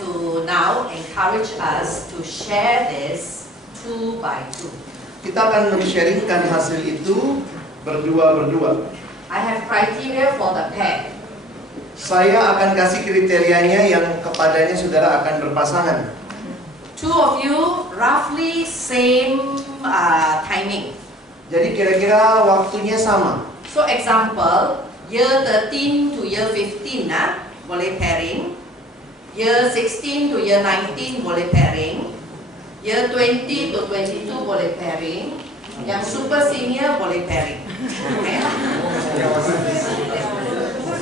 to now encourage us to share this 2 by 2. Kita akan men-sharingkan hasil itu berdua-berdua. I have criteria for the pair. Saya akan kasih kriterianya yang kepadanya saudara akan berpasangan. 2 of you roughly same timing. Jadi kira-kira waktunya sama. So example, year 13 to year 15 boleh pairing. Year 16 to year 19 boleh pairing. Year 20 to 22 boleh pairing. Yang super senior boleh pairing. Okay?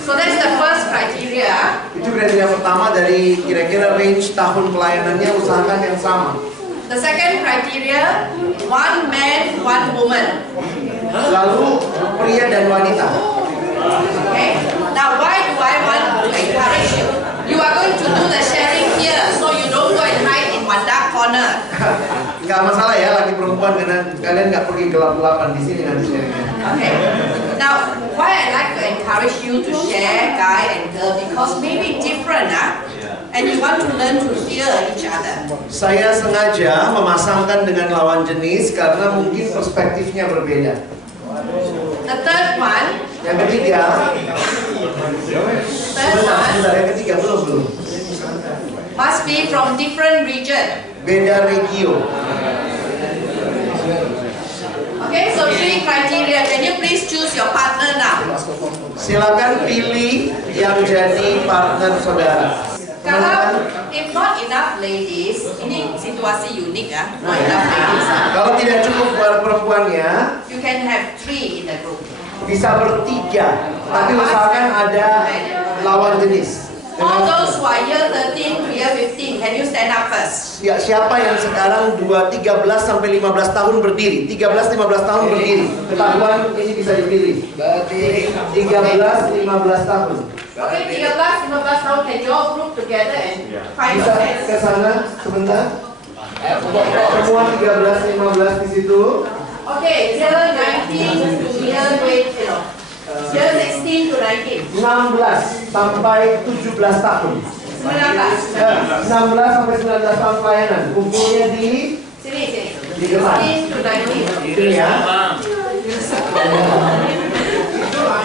So that's the first criteria. Itu kriteria pertama dari kira-kira range tahun pelayanannya, usahakan yang sama. The second criteria, 1 man, 1 woman. Lalu pria dan wanita. Okay. Now why do I want to encourage you? You are going to do the sharing here, so you don't go and hide in one dark corner. Nggak masalah ya laki perempuan karena kalian nggak pergi gelap-gelapan di sini nanti sharingnya. Okay. Now why I like to encourage you to share guy and girl, because maybe different and you want to learn to hear each other. Saya sengaja memasangkan dengan lawan jenis karena mungkin perspektifnya berbeda. The third one. Yang ketiga. Sebentar, yang ketiga belum. Must be from different region. Beda regio. Okay, so 3 criteria. Can you please choose your partner now? Silakan pilih yang jadi partner saudara. Kalau if not enough ladies, ini situasi unik ya, not enough ladies. Kalau tidak cukup perempuannya, You can have 3 in the group. bisa bertiga, tapi usahakan ada lawan jenis. All those who are year 13 to year 15, can you stand up first? Ya, siapa yang sekarang 13 sampai 15 tahun berdiri? 13-15 tahun berdiri. Ketahuan ini bisa dipilih. 13-15 tahun. Okay, 13-15 tahun, can you all group together and find Bisa your hands? ke sana sebentar. Semua 13-15 di situ. Okay, year 19 to year 20, year 16 to 19. 16 sampai 17 tahun. 19. 16 sampai 19 tahun pelayanan. Kumpulnya di Sini. Di depan. 16 to 19. Itu ya.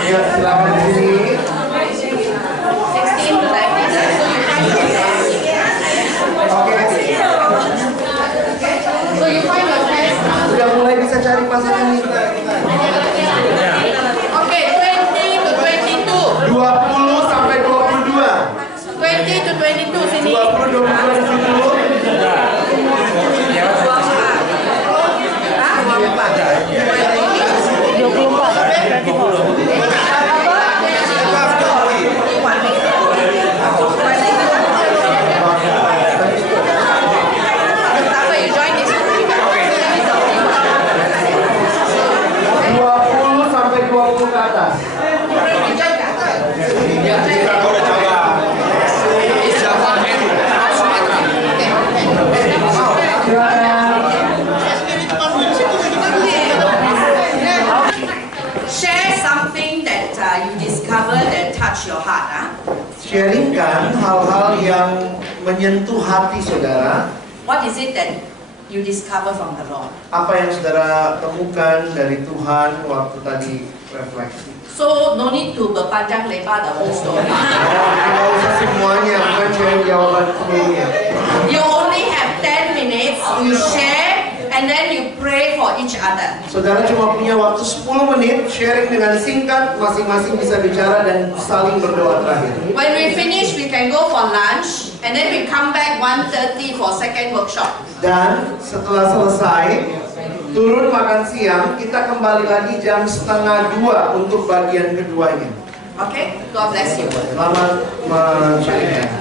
Ya, silakan di sini. 16 to 19. So you find your hands. Oke. So you find your hands now. Sudah mulai bisa cari pasangan nih. Okay, 20 to 22. 20 sampai 22. 20 to 22 sini. 20-22 di situ. Mustafa, you join this group. 20 sampai 20 ke atas. Share something that you discover that touch your heart. Sharingkan hal-hal yang menyentuh hati saudara. What is it that you discover from the Lord? Apa yang saudara temukan dari Tuhan waktu tadi refleksi? So no need to berpanjang lebar the whole story. Tidak usah semuanya, bukan sharing jawaban seluruhnya. You only have 10 minutes. You share and then you pray for each other. Saudara cuma punya waktu 10 menit, sharing dengan singkat, masing-masing bisa bicara dan saling berdoa terakhir. When we finish, we can go for lunch and then we come back 1:30 for second workshop. Dan setelah selesai, turun makan siang, kita kembali lagi jam 1:30 untuk bagian keduanya. Okay? God bless you. Selamat men-sharingnya.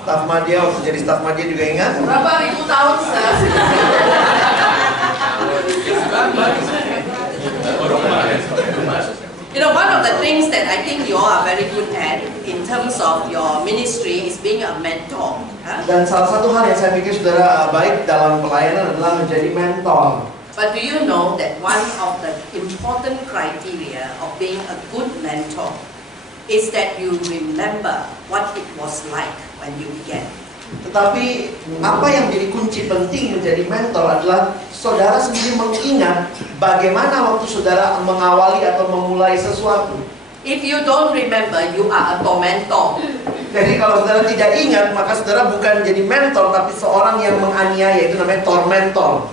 Staf Madya, waktu jadi staf Madya juga ingat? Berapa ribu tahun, sir? You know, one of the things that I think you all are very good at in terms of your ministry is being a mentor. Dan salah satu hal yang saya pikir saudara baik dalam pelayanan adalah menjadi mentor. But do you know that one of the important criteria of being a good mentor is that you remember what it was like when you began. Tetapi apa yang jadi kunci penting menjadi mentor adalah saudara sendiri mengingat bagaimana waktu saudara mengawali atau memulai sesuatu. If you don't remember, you are a tormentor. Jadi kalau saudara tidak ingat, maka saudara bukan jadi mentor, tapi seorang yang menganiaya, itu namanya tormentor.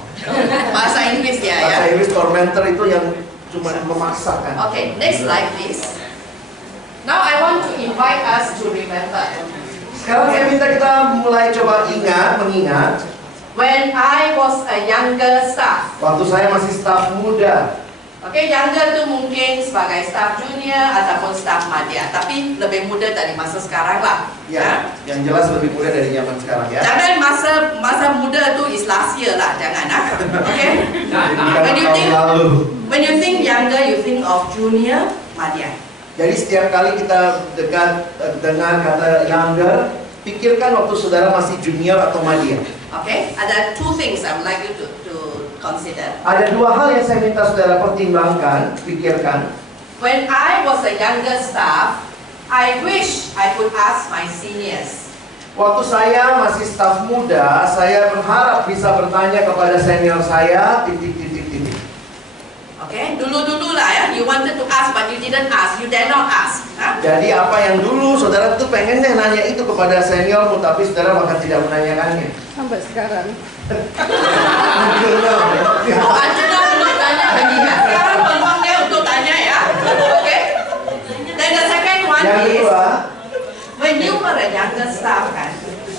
Bahasa Inggris ya. Bahasa Inggris tormentor itu yang cuma memaksakan. Okay, next slide please. Now I want to invite us to remember. Sekarang saya minta kita mulai coba mengingat. When I was a younger staff. Waktu saya masih staf muda. Oke, younger itu mungkin sebagai staff junior ataupun staff madya, tapi lebih muda dari masa sekarang lah. Ya, yang jelas lebih muda dari zaman sekarang ya. Jangan masa muda itu is last year lah, jangan Oke? When you think younger, you think of junior madya. Jadi setiap kali kita dekat dengan kata younger, pikirkan waktu saudara masih junior atau madya. Oke, ada two things I would like you to consider. Ada dua hal yang saya minta saudara pertimbangkan, pikirkan. When I was a younger staff, I wish I could ask my seniors. Waktu saya masih staf muda, saya berharap bisa bertanya kepada senior saya, Oke, dulu lah ya, you wanted to ask but you didn't ask, you dare not ask. Jadi apa yang dulu saudara tuh pengen nanya itu kepada seniormu, tapi saudara bahkan tidak menanyakannya. Sampai sekarang. Oh, Anjuna belum tanya lagi ya. Sekarang peluangnya untuk tanya ya. Oke. Then the second one Yang is kedua, when you were a younger staff kan,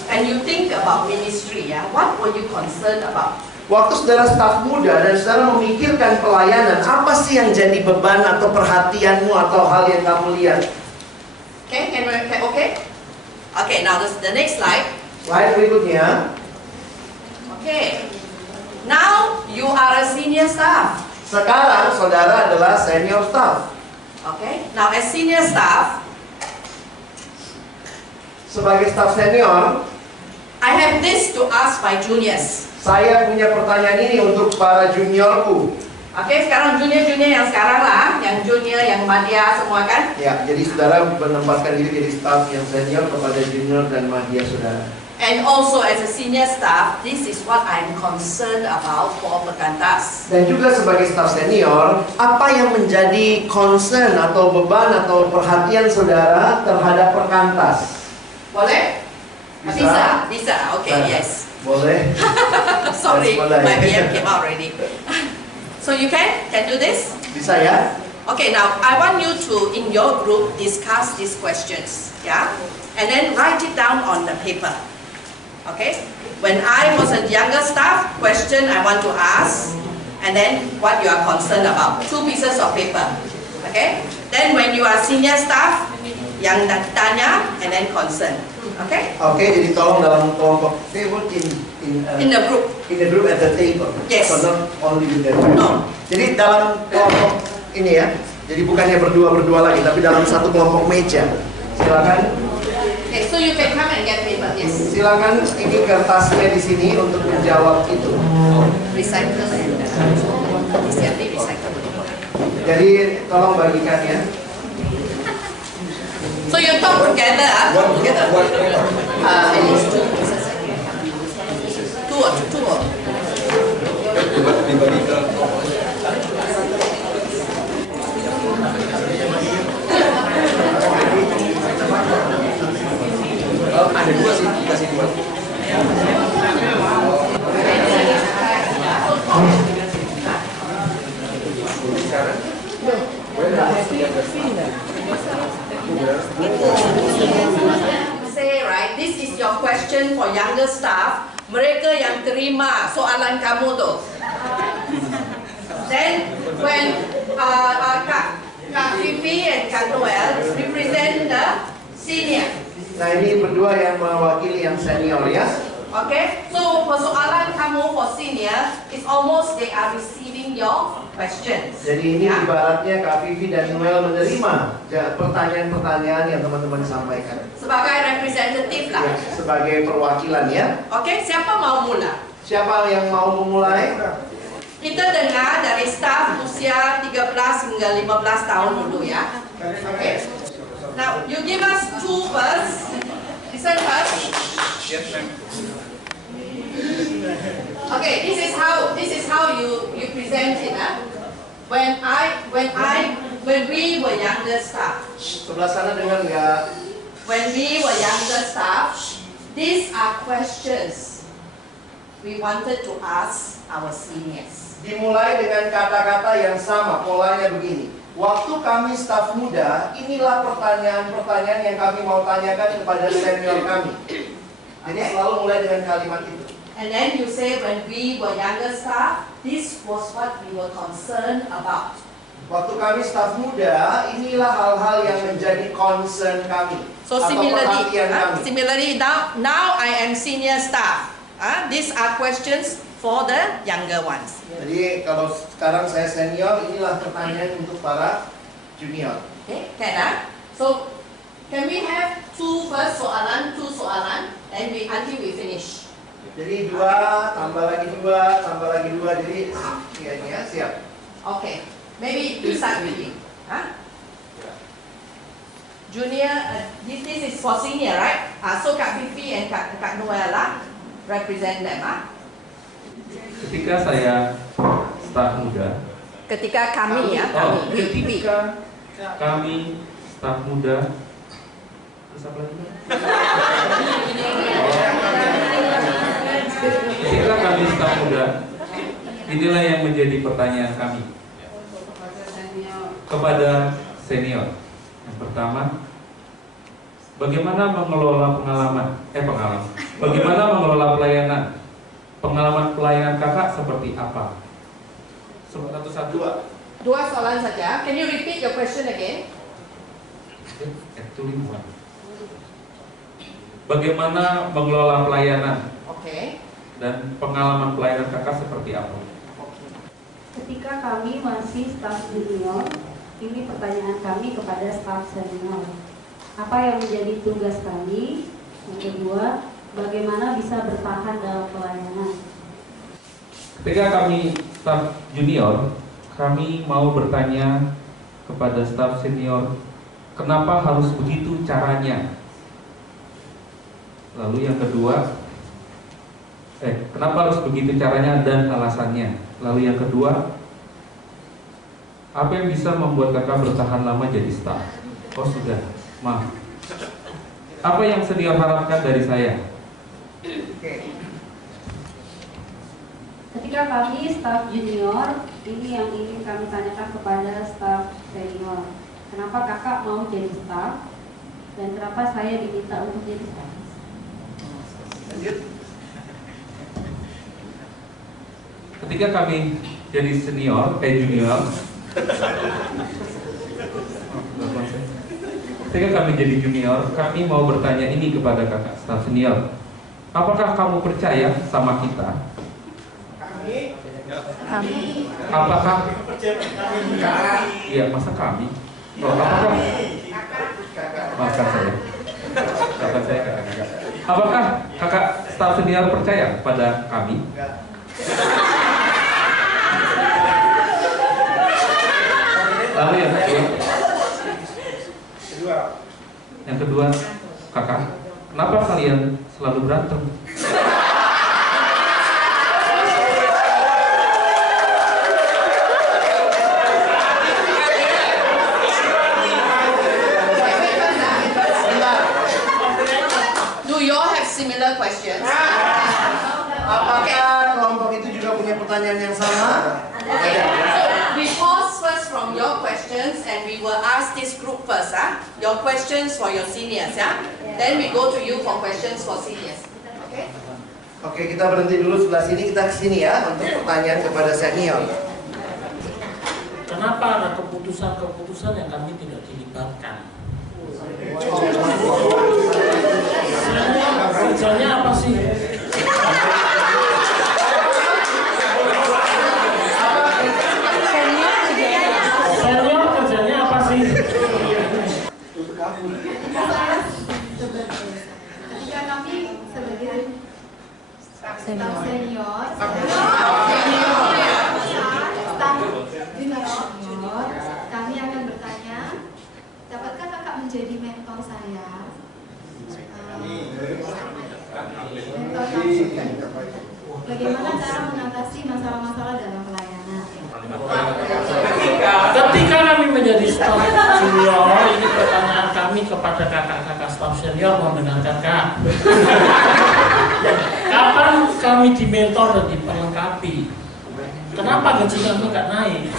and you think about ministry ya, what were you concerned about? waktu saudara staf muda dan saudara memikirkan pelayanan, apa sih yang jadi beban atau perhatianmu atau hal yang kamu lihat? Okay, now the next slide. Slide berikutnya. Okay. Now you are a senior staff. Sekarang saudara adalah senior staff. Okay. Now as senior staff, sebagai staff senior, I have this to ask my juniors. Saya punya pertanyaan ini untuk para juniorku. Oke, sekarang junior yang sekarang lah, yang junior, yang madya semua kan? Ya, jadi saudara menempatkan diri jadi staff yang senior kepada junior dan madya saudara. And also as a senior staff, this is what I'm concerned about for Perkantas. Dan juga sebagai staff senior, apa yang menjadi concern atau beban atau perhatian saudara terhadap Perkantas? Boleh? Bisa. Okay, yes. Boleh. Sorry, my BM came out already. So you can do this? Bisa ya? Okay, now I want you to, in your group, discuss these questions, yeah? And then write it down on the paper, okay? When I was a younger staff, question I want to ask, and then what you are concerned about. 2 pieces of paper, okay? Then when you are senior staff, yang tanya, and then concern. Okay? Oke, jadi tolong dalam kelompok in the group. In the group at the table. Yes. So not only in the group. No. Jadi dalam kelompok ini ya. Jadi bukannya berdua lagi, tapi dalam satu kelompok meja. Silakan. Okay, so you can come and get paper. Yes. Silakan, ini kertasnya di sini untuk menjawab itu. Recycle and recycle. Jadi tolong bagikan ya. So you talk together, talk together. At least 2 pieces. Two or. Ada 2 sih, kasih 2. Say right, this is your question for younger staff. Mereka yang terima soalan kamu tu. Then when Kak Fifi and Kak Noel represent the senior. Nah, ini berdua yang mewakili yang senior ya. Okay, so persoalan kamu for senior is almost they are receiving your questions. Jadi ini ibaratnya Kak Vivi dan Noel menerima pertanyaan-pertanyaan yang teman-teman sampaikan. Sebagai representative lah. Ya, sebagai perwakilan ya. Okay, siapa mau mula? Siapa yang mau memulai? kita dengar dari staf usia 13 hingga 15 tahun dulu ya. Okay. Now you give us two first. Listen first. Yes, ma'am. Okay, this is how you present it. When we were younger staff. Sebelah sana dengar nggak? When we were younger staff, these are questions we wanted to ask our seniors. Dimulai dengan kata-kata yang sama, polanya begini. Waktu kami staf muda, inilah pertanyaan-pertanyaan yang kami mau tanyakan kepada senior kami. Jadi selalu mulai dengan kalimat itu. And then you say when we were younger staff, this was what we were concerned about. Waktu kami staf muda, inilah hal-hal yang menjadi concern kami. So atau perhatian kami. similarly now I am senior staff. These are questions for the younger ones. Jadi kalau sekarang saya senior, inilah pertanyaan untuk para junior. Okay, can So can we have two soalan, and until we finish. Jadi 2, tambah lagi 2, tambah lagi 2, jadi ya siap. Okay, maybe you start with it. Junior, this is for senior, right? So Kak Fifi and Kak Noella represent them. Ketika saya staf muda, Ketika kami ketika kami staf muda, terus apa lagi? Ketika kami staf muda, inilah yang menjadi pertanyaan kami kepada senior. Yang pertama, bagaimana mengelola bagaimana mengelola pelayanan? Pengalaman pelayanan kakak seperti apa? Satu-satu. Dua soalan saja. Can you repeat your question again? Actually one. Bagaimana mengelola pelayanan? Okay. Dan pengalaman pelayanan kakak seperti apa? Ketika kami masih staf junior, ini pertanyaan kami kepada staf senior. Apa yang menjadi tugas kami? Yang kedua, bagaimana bisa bertahan dalam pelayanan? Ketika kami staf junior, kami mau bertanya kepada staf senior, kenapa harus begitu caranya? Lalu yang kedua, kenapa harus begitu caranya dan alasannya? Lalu yang kedua, apa yang bisa membuat kakak bertahan lama jadi staf? Oh sudah, maaf. Apa yang senior harapkan dari saya? Ketika kami staf junior, ini yang ingin kami tanyakan kepada staf senior. Kenapa kakak mau jadi staf? Dan kenapa saya diminta untuk jadi staf? Ketika kami jadi junior, ketika kami jadi junior, kami mau bertanya ini kepada kakak staf senior. Apakah kamu percaya sama kita? Kami. Apakah? Iya, masa kami? Oh, apakah? Maafkan saya. Maafkan saya kakak-kakak. Apakah kakak staf senior percaya pada kami? Lalu yang kedua, kakak, kenapa kalian selalu berantem? Do you all have similar questions? Apakah kelompok itu juga punya pertanyaan yang sama? Okay. So we pause first from your questions and we will ask this group first. Your questions for your seniors. Then we go to you for questions for seniors. Okay? Oke, kita berhenti dulu sebelah sini, kita kesini ya untuk pertanyaan kepada senior. Kenapa ada keputusan-keputusan yang kami tidak dilibatkan? Kerjanya apa sih? Senior kerjanya apa sih? Ketika kami sebagai senior bagaimana cara mengatasi masalah-masalah dalam pelayanan? Ketika kami menjadi staf junior, ini pertanyaan kami kepada kakak-kakak staf senior, mohon mendengarkan Kak. Kapan kami dimentor dan diperlengkapi? Kenapa gaji kami nggak naik?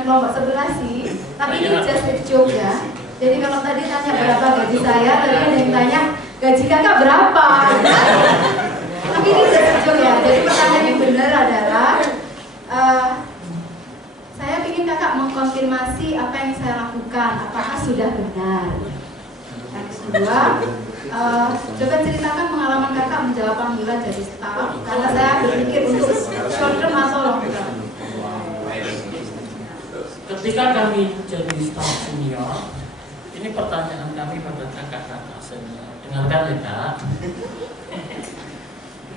Kelompok sebelah sih, tapi ini just a joke ya. Jadi kalau tadi tanya berapa gaji saya, tadi ada yang tanya gaji kakak berapa. Tapi ini just a joke ya. Jadi pertanyaan yang benar adalah saya ingin kakak mengkonfirmasi apa yang saya lakukan, apakah sudah benar. Yang kedua, coba ceritakan pengalaman kakak menjawab panggilan jadi staf, karena saya berpikir untuk short term atau long term. Ketika kami jadi staf senior, ini pertanyaan kami pada kakak-kakak senior. Dengarkan ya Kak.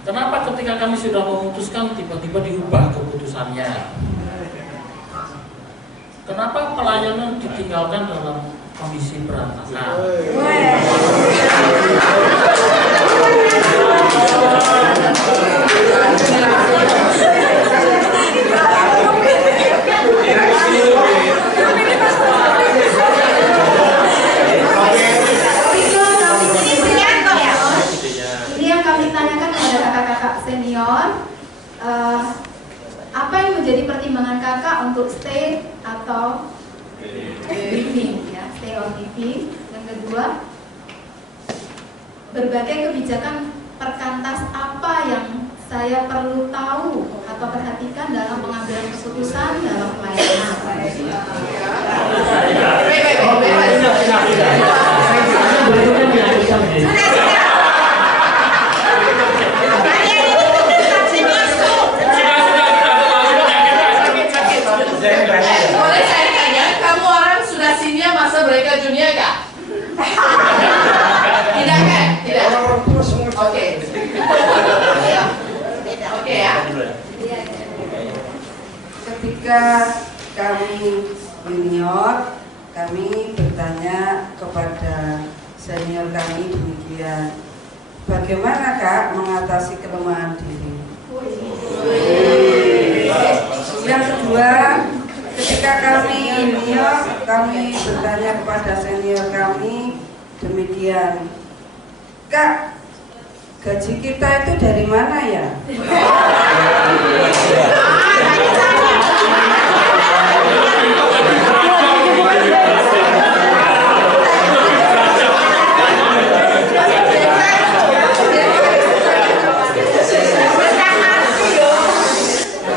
Kenapa ketika kami sudah memutuskan tiba-tiba diubah keputusannya? Kenapa pelayanan ditinggalkan dalam kondisi berantakan? Senior, apa yang menjadi pertimbangan kakak untuk stay atau leaving ya, stay or leaving? Yang kedua, berbagai kebijakan perkantas apa yang saya perlu tahu atau perhatikan dalam pengambilan keputusan dalam pelayanan? Boleh saya tanya, kamu orang sudah senior masa mereka junior kah? Tidak kan? Tidak. Oke. Oke ya. Ketika kami junior, kami bertanya kepada senior kami demikian, bagaimana Kak mengatasi kelemahan diri? Yang kedua, ketika kami junior, kami bertanya kepada senior kami demikian, Kak, gaji kita itu dari mana ya?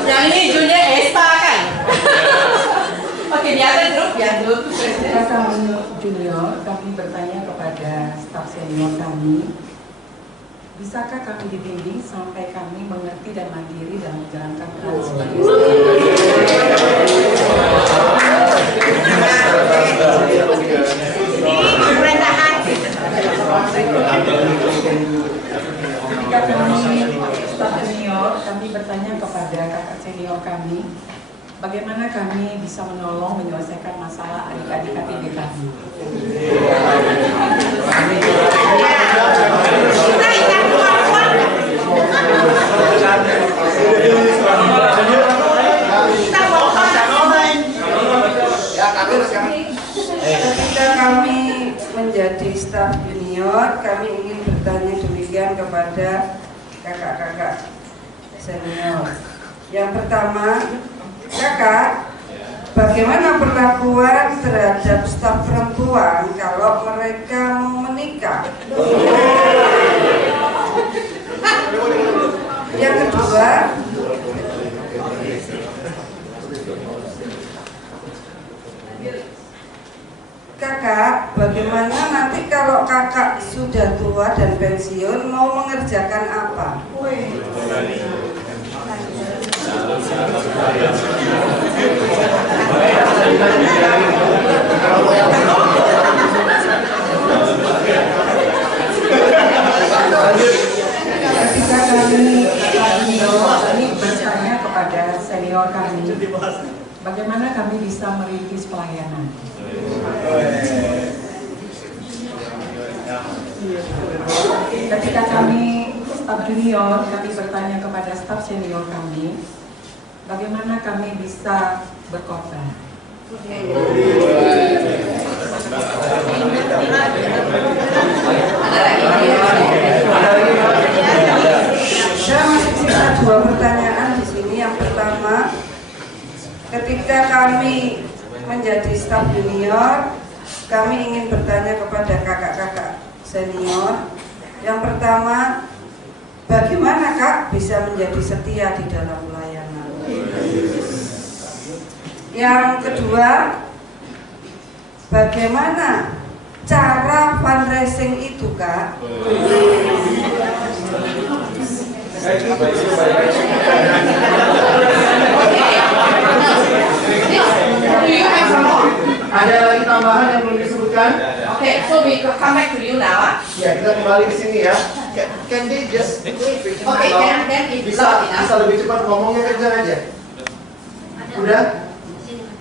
Yang ini junior Esta kan? Oke, di atas dulu, biar dulu. Ketika kami junior, kami bertanya kepada staf senior kami, bisakah kami dibimbing sampai kami mengerti dan mandiri dalam menjalankan peran sebagai ketika kami staf senior, kami bertanya kepada kakak senior kami, bagaimana kami bisa menolong menyelesaikan masalah adik-adik KTB kami. Ketika kami menjadi staf junior, kami ingin bertanya demikian kepada kakak-kakak senior. Yang pertama, Kakak, bagaimana perlakuan terhadap staf perempuan kalau mereka mau menikah? Yang kedua, Kakak, bagaimana nanti kalau kakak sudah tua dan pensiun mau mengerjakan apa? Ketika kami bertanya kepada senior kami, bagaimana kami bisa merintis pelayanan? Ketika kami staf junior, kami bertanya kepada staf senior kami, bagaimana kami bisa berkorban? Saya masih sisa 2 pertanyaan di sini. Yang pertama, ketika kami menjadi staf junior, kami ingin bertanya kepada kakak-kakak senior. Yang pertama, bagaimana Kak bisa menjadi setia di dalam pelayanan? Yang kedua, bagaimana cara fundraising itu Kak? Ada lagi tambahan yang belum disebutkan? Okay, so we come back to you now. Ya, kita kembali ke sini ya. Can they just Okay, then if bisa lebih cepat ngomongnya kencang aja. Udah?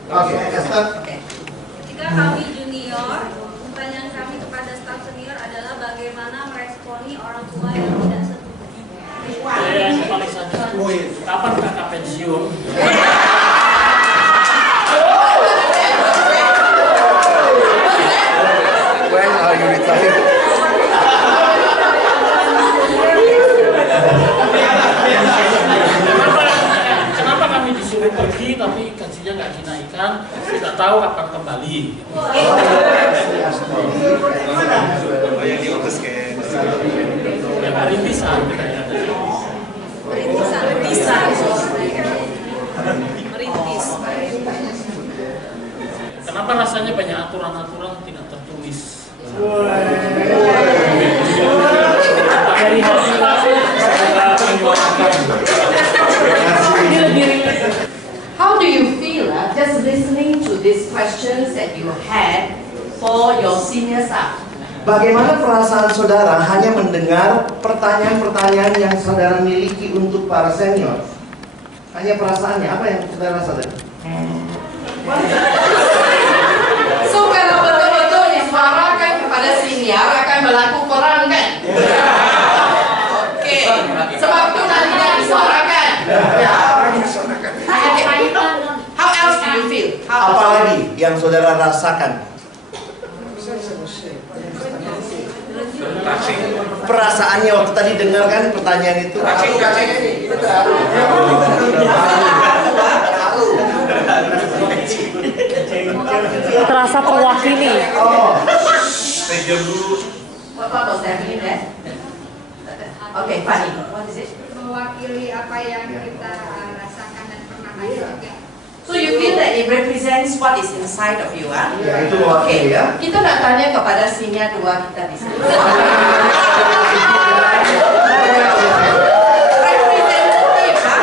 Oke, start. Ketika kami junior, pertanyaan kami kepada staf senior adalah bagaimana meresponi orang tua yang tidak setuju. Yang paling sadar, kapan kakak pensiun? When are you retired? Kenapa kami disuruh pergi tapi gajinya nggak dinaikkan? Tidak tahu kapan kembali. Yang di office kayak Yang rintisan. Merintis. Kenapa rasanya banyak aturan-aturan tidak tertulis? Dari hasil How do you feel just listening to these questions that you had for your senior staff? Bagaimana perasaan saudara hanya mendengar pertanyaan-pertanyaan yang saudara miliki untuk para senior? Hanya perasaannya, apa yang saudara rasa tadi? So kalau betul-betul disuarakan kepada senior akan berlaku perang kan? Oke, sebab itu nantinya disuarakan. How else do you feel? Apalagi yang saudara rasakan? Perasaannya waktu tadi dengarkan pertanyaan itu. Terasa terwakili. Oh. What was that mean then? Okay, funny. What is it? Mewakili apa yang kita rasakan dan pernah ada juga. So you feel that it represents what is inside of you, ah? Ya, itu mewakili ya. Kita nak tanya kepada senior dua kita di sini. Representative, ah?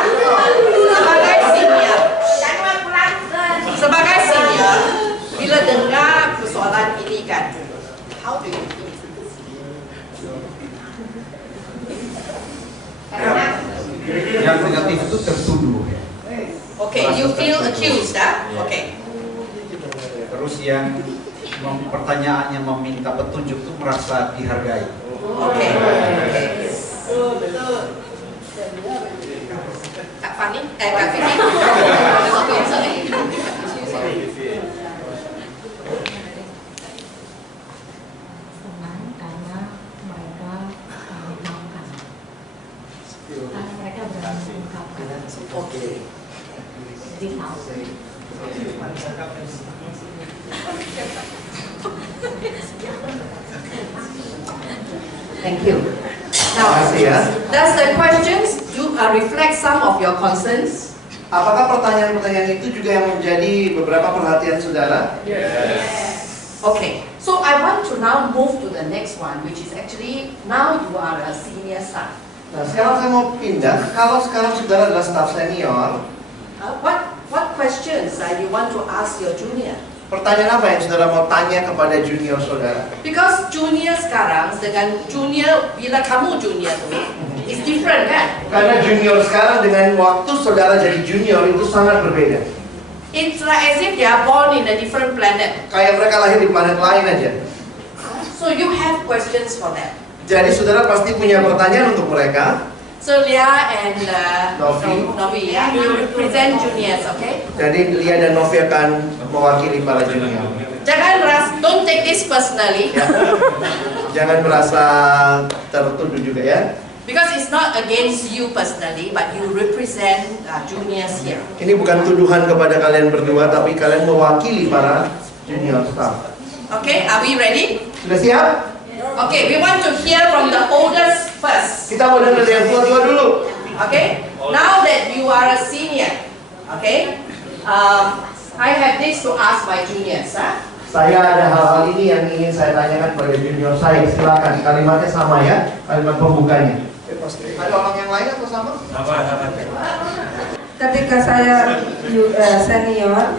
Sebagai senior, bila dengar persoalan ini kan, how do you feel? Yang negatif itu tertuduh. Okay, you feel accused, ah? Okay. Terus yang pertanyaannya meminta petunjuk itu merasa dihargai. Okay. Kak Fani, Kak Fini. Senang karena mereka mengungkapkan. Karena mereka berani mengungkapkan. Okay. Jadi tahu. Thank you. Now, does the questions reflect some of your concerns? Apakah pertanyaan-pertanyaan itu juga yang menjadi beberapa perhatian saudara? Yes. Okay. So I want to now move to the next one, which is actually now you are a senior staff. Nah, sekarang saya mau pindah. Kalau sekarang saudara adalah staff senior, What what questions you want to ask your junior? Pertanyaan apa yang saudara mau tanya kepada junior saudara? Because junior sekarang dengan junior bila kamu junior tu, it's different kan? Karena junior sekarang dengan waktu saudara jadi junior itu sangat berbeda. It's like as if they are born in a different planet. Kayak mereka lahir di planet lain aja. So you have questions for them. Jadi saudara pasti punya pertanyaan untuk mereka. So Lia and Novi, ya, you represent juniors, okay? Jadi Lia dan Novi akan mewakili para junior. Don't take this personally. Ya. Jangan merasa tertuduh juga ya. Because it's not against you personally, but you represent juniors here. Ini bukan tuduhan kepada kalian berdua, tapi kalian mewakili para junior staff. Okay, are we ready? Sudah siap? Okay, we want to hear from the oldest first. Kita mau dengar dari yang tua-tua dulu. Okay, now that you are a senior, okay, I have this to ask my juniors. Saya ada hal-hal ini yang ingin saya tanyakan pada junior saya. Silakan, kalimatnya sama ya, kalimat pembukanya. Ada orang yang lain atau sama? Ketika saya senior,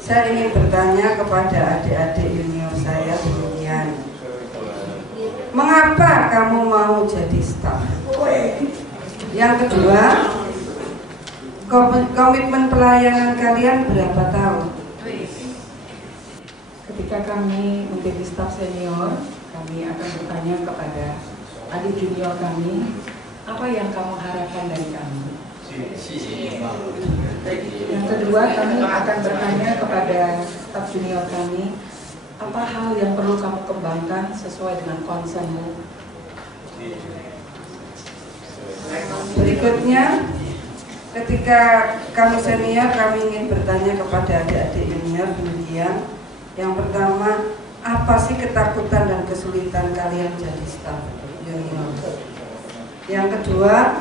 saya ingin bertanya kepada adik-adik junior saya demikian. Mengapa kamu mau jadi staff? Yang kedua, komitmen pelayanan kalian berapa tahun? Ketika kami menjadi staf senior, kami akan bertanya kepada adik junior kami, apa yang kamu harapkan dari kami? Yang kedua, kami akan bertanya kepada staf junior kami, apa hal yang perlu kamu kembangkan sesuai dengan concernmu? Berikutnya, ketika kamu senior, kami ingin bertanya kepada adik-adik junior demikian. Yang pertama, apa sih ketakutan dan kesulitan kalian jadi staf junior? Yang kedua,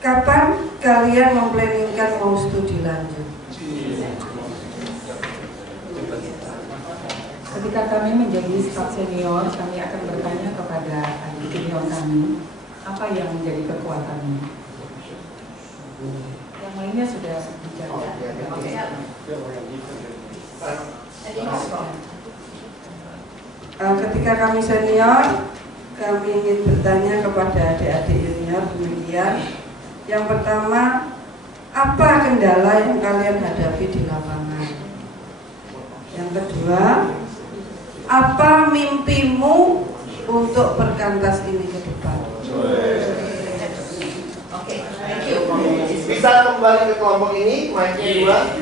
kapan kalian memplanningkan mau studi lanjut? Ketika kami menjadi staf senior, kami akan bertanya kepada adik junior kami, apa yang menjadi kekuatannya. Yang lainnya sudah bicara. Ketika kami senior, kami ingin bertanya kepada adik-adik junior demikian. Yang pertama, apa kendala yang kalian hadapi di lapangan? Yang kedua, apa mimpimu untuk perkantas ini ke depan? Oke, thank you. Bisa kembali ke kelompok ini, mic kedua.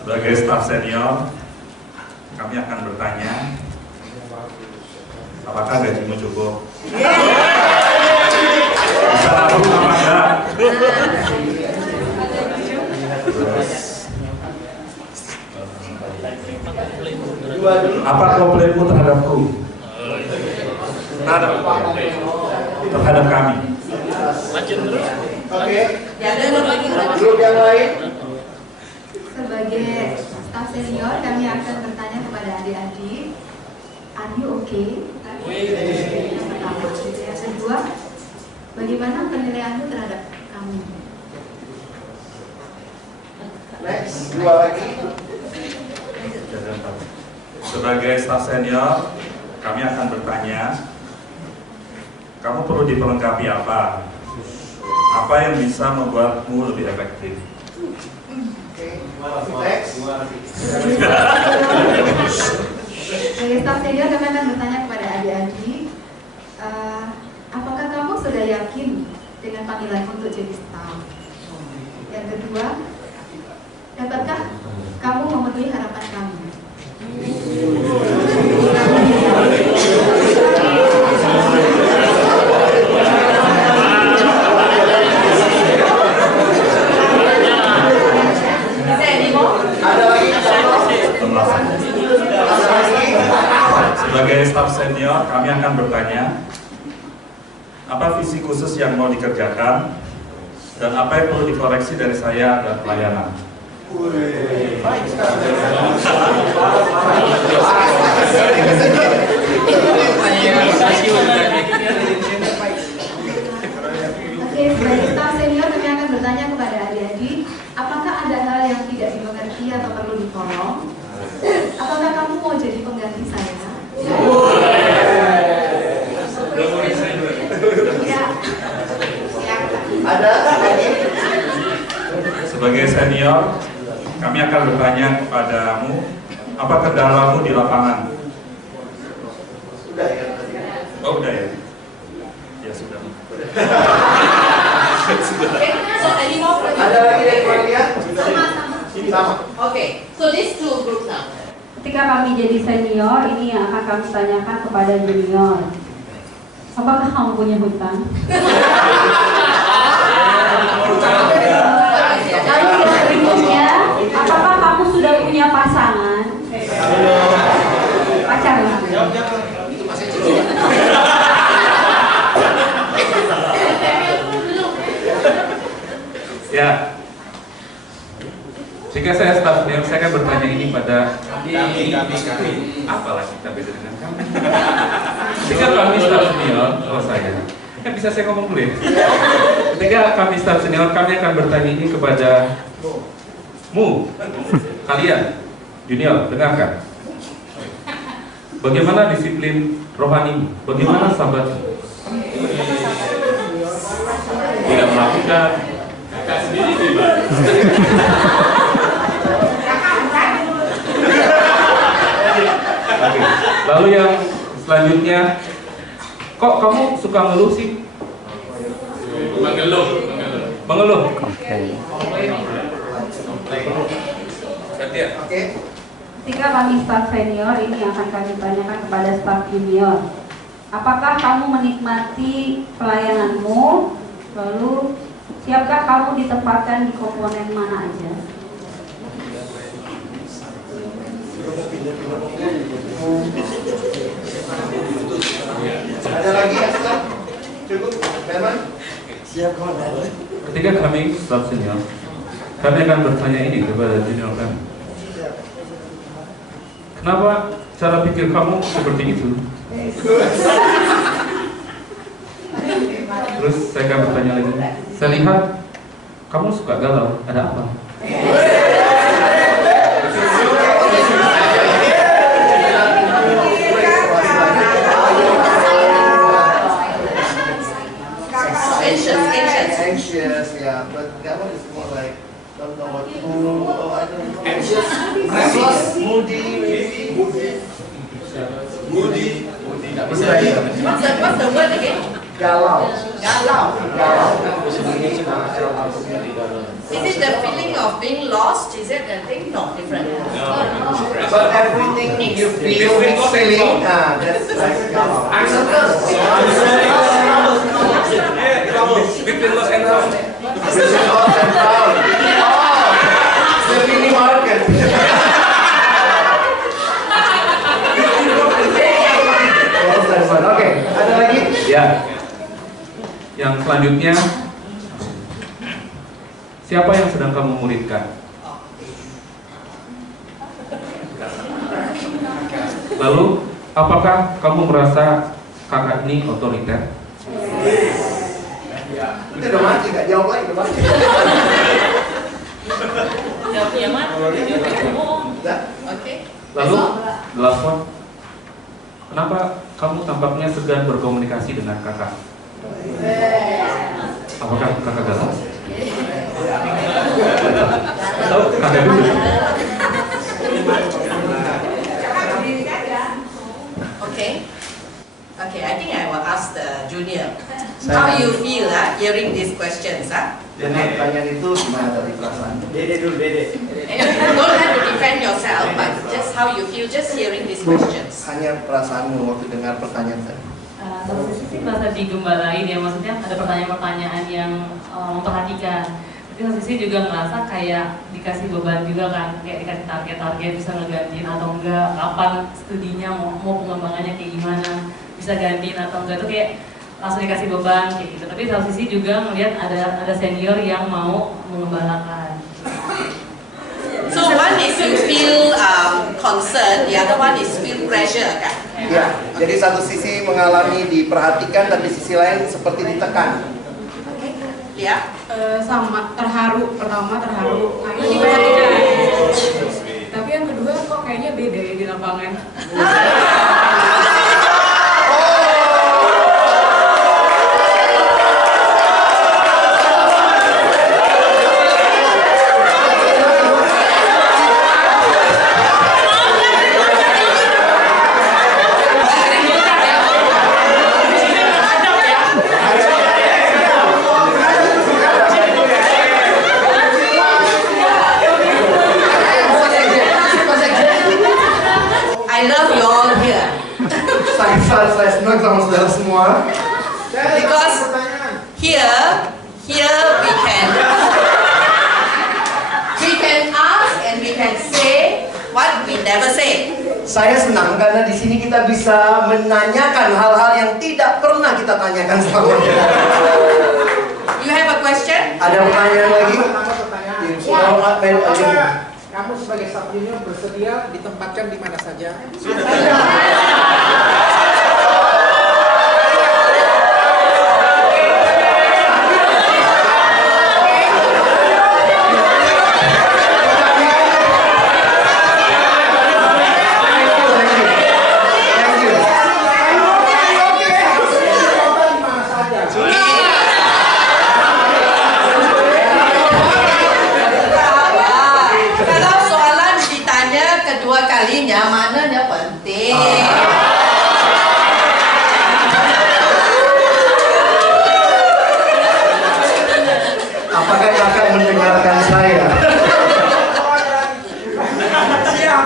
Sebagai staf senior, kami akan bertanya, apakah gajimu cukup? Bisa nabung apa enggak? Apa komplainmu terhadapku? Terhadap kami? Oke. Grup yang lain. Sebagai staf senior, kami akan bertanya kepada adik-adik, are you okay? Yang pertama. Yang kedua, bagaimana penilaianmu terhadap kami? Next, dua lagi. Sebagai staf senior, kami akan bertanya, kamu perlu diperlengkapi apa? Apa yang bisa membuatmu lebih efektif? Next. Sebagai staf senior, kami akan bertanya kepada adik-adik, apakah kamu sudah yakin dengan panggilanmu untuk jadi staf? Yang kedua, dapatkah kamu memenuhi harapan kami? Sebagai staf senior, kami akan bertanya, apa visi khusus yang mau dikerjakan dan apa yang perlu dikoreksi dari saya dan pelayanan? Oke, sebagai staf senior kami akan bertanya kepada Ada lagi? Sebagai senior, kami akan bertanya kepadamu, apa kendalamu di lapangan? Sudah ya tadi. Oh, udah ya? Ya sudah. So any more from you? Ada lagi dari Maria? Sama. Okay, so these two groups now. Ketika kami jadi senior, ini yang akan kami tanyakan kepada junior. Apakah kamu punya hutang? Lalu yang berikutnya, apakah kamu sudah punya pasangan? Pacar lah. Ya. Jika saya staf senior, saya akan bertanya ini pada kami. Apalah kita beda dengan kami. Jika kami staf senior, kalau saya, kan bisa saya ngomong dulu ya. Ketika kami staf senior, kami akan bertanya ini kepada kalian, junior, dengarkan. Bagaimana disiplin rohani? Bagaimana sahabat? Tidak melakukan. Kakak sendiri gimana? Oke. Lalu yang selanjutnya, kok kamu suka ngeluh sih? Mengeluh. Oke. Ketika kami staf senior, ini akan kami tanyakan kepada staf junior. Apakah kamu menikmati pelayananmu? Lalu, siapkah kamu ditempatkan di komponen mana aja? Ada lagi ya, Ustaz? Cukup, Herman? Siap, Komandan. Ketika kami staf senior, kami akan bertanya ini kepada junior kami. Kenapa cara pikir kamu seperti itu? Terus saya akan bertanya lagi. Saya lihat kamu suka galau. Ada apa? Anxious, yeah, but that one is more like don't know what to do. Oh, I don't know. Anxious, restless, moody, maybe. Moody. What's the word again? Galau. Is it the feeling of being lost? Is it the thing? No, different. But everything you feel feeling, that's like galau. Between lost and found. The mini market. Oke, ada lagi? Ya. Yang selanjutnya, siapa yang sedang kamu muridkan? Lalu, apakah kamu merasa kakak ini otoriter? Itu udah mati, gak jawab lagi, udah mati. Jawabnya mana? Oke. Lalu, delapan, kenapa kamu tampaknya segan berkomunikasi dengan kakak? Apakah kakak galau? Atau kakak dulu? Okay, I think I will ask the junior. How you feel hearing these questions? Dan pertanyaan itu gimana tadi perasaan? Dede dulu, Dede. You don't have to defend yourself, but just how you feel just hearing these questions. Hanya perasaanmu waktu dengar pertanyaan tadi. Satu sisi merasa digembalain ya, maksudnya ada pertanyaan-pertanyaan yang memperhatikan. Tapi satu sisi juga ngerasa kayak dikasih beban juga kan, kayak dikasih target-target bisa ngegantiin atau enggak, kapan studinya mau pengembangannya kayak gimana, bisa gantiin atau enggak, tuh kayak langsung dikasih beban kayak gitu. Tapi satu sisi juga ngelihat ada senior yang mau mengembalakan. So one is you feel concern, the other one is feel pressure kan? Ya, jadi satu sisi mengalami diperhatikan, tapi sisi lain seperti ditekan. Ya. Sama, terharu. Pertama terharu karena diperhatikan. Tapi yang kedua kok kayaknya beda ya di lapangan. never say. Saya senang karena di sini kita bisa menanyakan hal-hal yang tidak pernah kita tanyakan selama ini. You have a question? Ada pertanyaan lagi? Apakah kamu sebagai staff junior bersedia ditempatkan di mana saja? Kalinya mananya penting. Apakah kakak mendengarkan saya? Siap.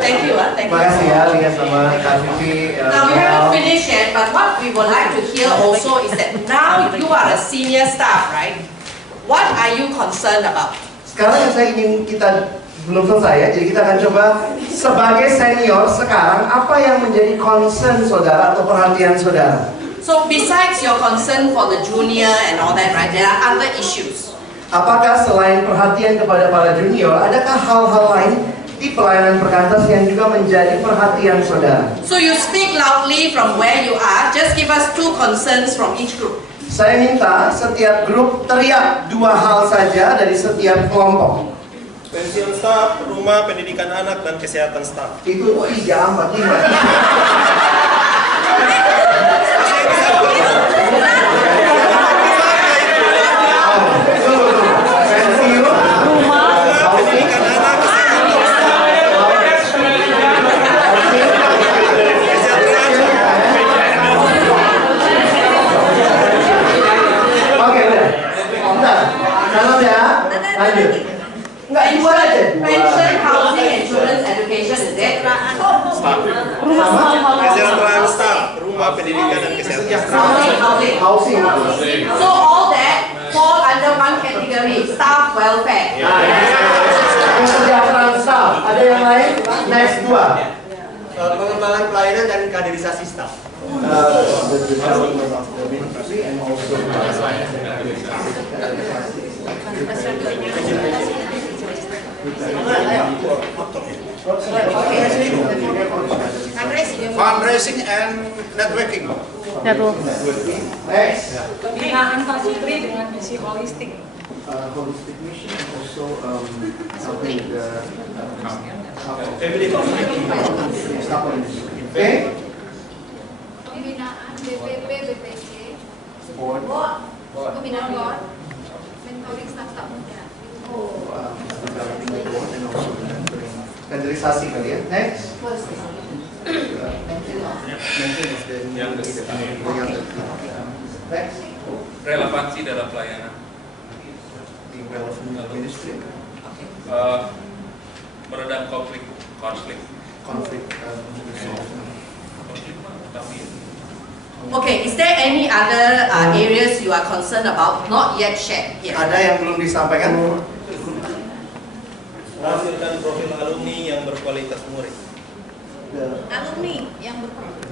Thank you, thank you. Terima kasih ya, lihat sama Kak Vivi. Now we haven't finished yet, but what we would like to hear also is that now you are a senior staff, right? What are you concerned about? Sekarang yang saya ingin kita belum selesai ya, jadi kita akan coba sebagai senior sekarang apa yang menjadi concern saudara atau perhatian saudara. So besides your concern for the junior and all that, right, there are other issues. Apakah selain perhatian kepada para junior, adakah hal-hal lain di pelayanan perkantas yang juga menjadi perhatian saudara? So you speak loudly from where you are. Just give us 2 concerns from each group. Saya minta setiap grup teriak 2 hal saja dari setiap kelompok. Pensiun staf, rumah pendidikan anak, dan kesehatan staf. Itu 3, 4, 5. Oke, udah. Bentar. Kalau ya, lanjut. Enggak, 2 aja. Pension, housing, and children's education, is it? Kesehatan staf, rumah pendidikan dan kesehatan. Housing. So all that fall under one category, staff welfare. Kesejahteraan staff. Ada yang lain? Next 2. Pengembangan pelayanan dan kaderisasi staf. Fundraising and networking. Next. Pembinaan pasutri dengan misi holistik. Holistic mission and also something with the Family Okay. Pembinaan BPP, BPC, Board. pembinaan board, mentoring staf-staf muda. Kaderisasi kali ya. Next. Next. Relevansi dalam pelayanan. Meredam konflik. Okay, is there any other areas you are concerned about not yet shared here? Ada yang belum disampaikan? Menghasilkan profil alumni yang berkualitas murid. Alumni yang berprofil.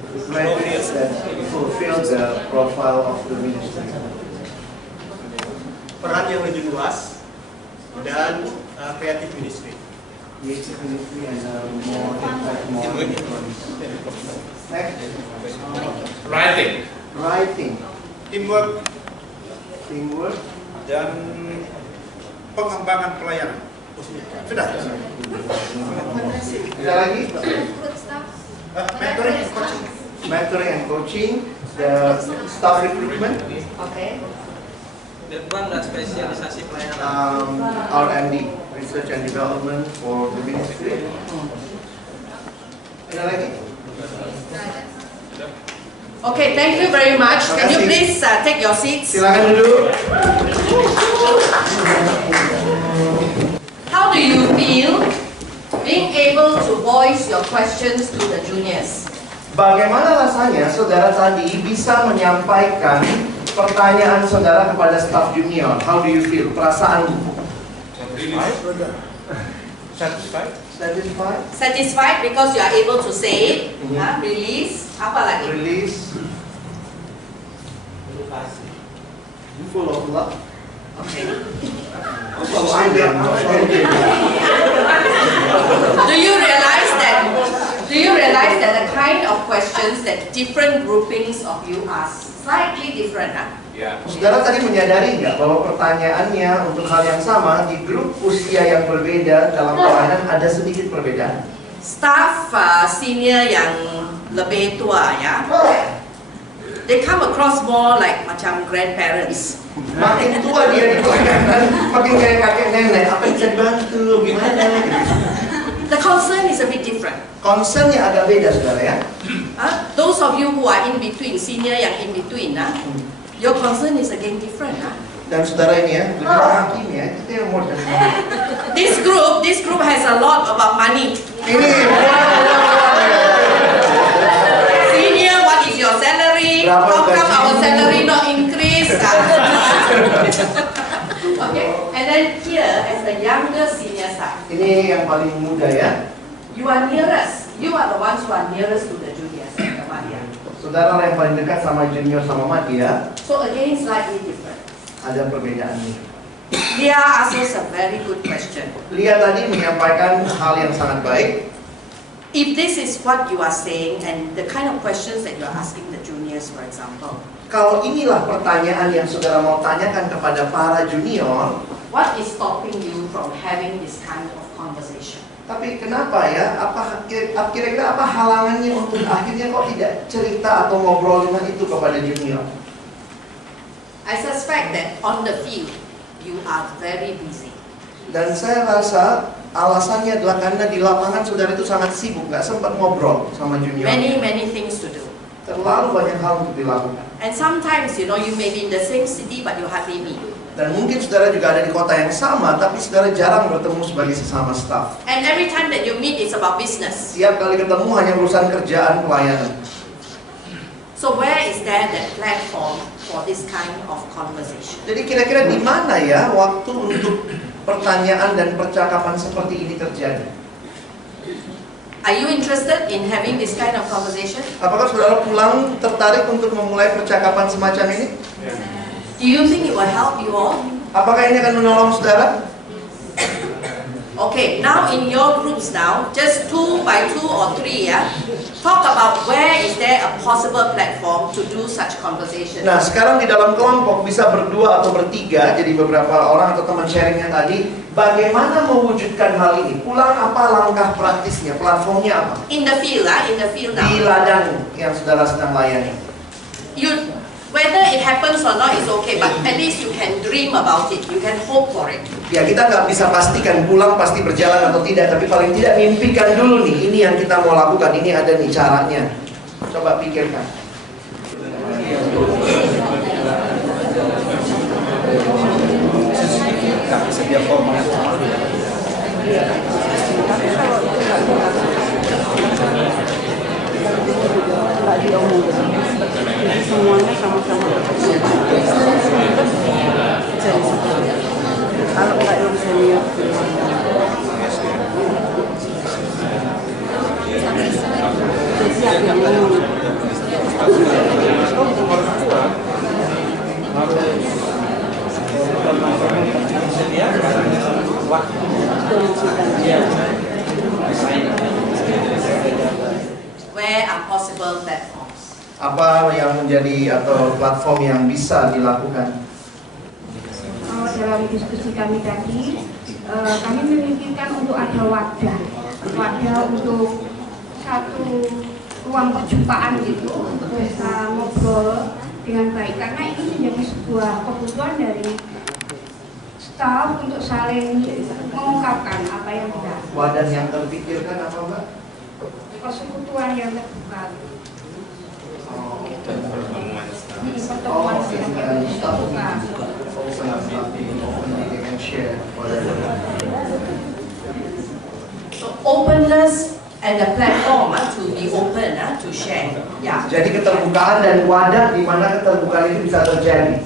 Fulfill the profile of the ministry. Peran yang lebih luas dan kreatif ministry. Creative ministry and more impact, more Next. Writing. Teamwork dan pengembangan pelayanan. Sudah. Ada lagi? Mentoring and coaching. The staff recruitment. Okay. Program dan spesialisasi pelayanan. R&D, research and development for the ministry. Ada lagi? Okay, thank you very much. Can you please take your seats? Silakan duduk. How do you feel being able to voice your questions to the juniors? Bagaimana rasanya saudara tadi bisa menyampaikan pertanyaan saudara kepada staff junior? How do you feel? Perasaanmu? Satisfied? Satisfied? Satisfied because you are able to say it. Release. Apa lagi? Release. Full of love. Okay. Do you realize that the kind of questions that different groupings of you ask slightly different? Saudara tadi menyadari nggak bahwa pertanyaannya untuk hal yang sama di grup usia yang berbeda dalam pelayanan ada sedikit perbedaan. Staff senior yang lebih tua ya, they come across more like macam grandparents. Makin tua dia di pelayanan, makin kayak kakek nenek. Apa yang bisa dibantu? Gimana? The concern is a bit different. Concernnya agak beda, saudara ya. Those of you who are in between, senior yang in between, your concern is again different. Dan saudara ini ya, lebih hakim ya, kita yang more than This group has a lot about money. Ini senior, what is your salary? How come our salary not increase? Okay, and then here as the younger senior staff. Ini yang paling muda ya. You are nearest. You are the ones who are nearest to the juniors, Madhya. Saudara yang paling dekat sama junior sama Madhya. So again, slightly different. Ada perbedaannya. Leah asks us a very good question. Leah tadi menyampaikan hal yang sangat baik. If this is what you are saying and the kind of questions that you are asking the juniors, for example. Kalau inilah pertanyaan yang saudara mau tanyakan kepada para junior, what is stopping you from having this kind of conversation? Tapi kenapa ya? Kira-kira apa halangannya untuk akhirnya kok tidak cerita atau ngobrolin itu kepada junior? I suspect that on the field you are very busy. Dan saya rasa alasannya adalah karena di lapangan saudara itu sangat sibuk, nggak sempat ngobrol sama junior. Many things to do. Terlalu banyak hal untuk dilakukan. And sometimes you may be in the same city but you hardly meet. Dan mungkin saudara juga ada di kota yang sama, tapi saudara jarang bertemu sebagai sesama staff. And every time that you meet, it's about business. Setiap kali ketemu hanya urusan kerjaan pelayanan. So where is there that platform for this kind of conversation? Jadi kira-kira di mana ya waktu untuk pertanyaan dan percakapan seperti ini terjadi? Are you interested in having this kind of conversation? Apakah saudara pulang tertarik untuk memulai percakapan semacam ini? Do you think it will help you all? Apakah ini akan menolong saudara? Okay, now in your groups now, just 2 by 2 or 3, yeah, talk about where is there a possible platform to do such conversation. Nah, sekarang di dalam kelompok bisa berdua atau bertiga, jadi beberapa orang atau teman sharingnya tadi, bagaimana mewujudkan hal ini? Pulang apa langkah praktisnya? Platformnya apa? In the field now. Di ladang yang saudara sedang layani. Whether it happens or not is okay, but at least you can dream about it, you can hope for it. Ya, kita nggak bisa pastikan pulang pasti berjalan atau tidak, tapi paling tidak mimpikan dulu nih, ini yang kita mau lakukan, ini ada nih caranya. Coba pikirkan. Setiap format. Semuanya sama-sama kalau nggak yang senior siap yang ngomong. Where are possible platforms? Apa yang menjadi atau platform yang bisa dilakukan? Dalam diskusi kami tadi, kami memikirkan untuk ada wadah untuk satu ruang perjumpaan gitu, untuk bisa ngobrol dengan baik, karena ini menjadi sebuah kebutuhan dari staff untuk saling mengungkapkan apa yang kita. Wadah yang terpikirkan apa, Mbak? Persekutuan yang terbuka. Pertemuan So openness and the platform to be open to share. Yeah. Jadi keterbukaan dan wadah di mana keterbukaan itu bisa terjadi.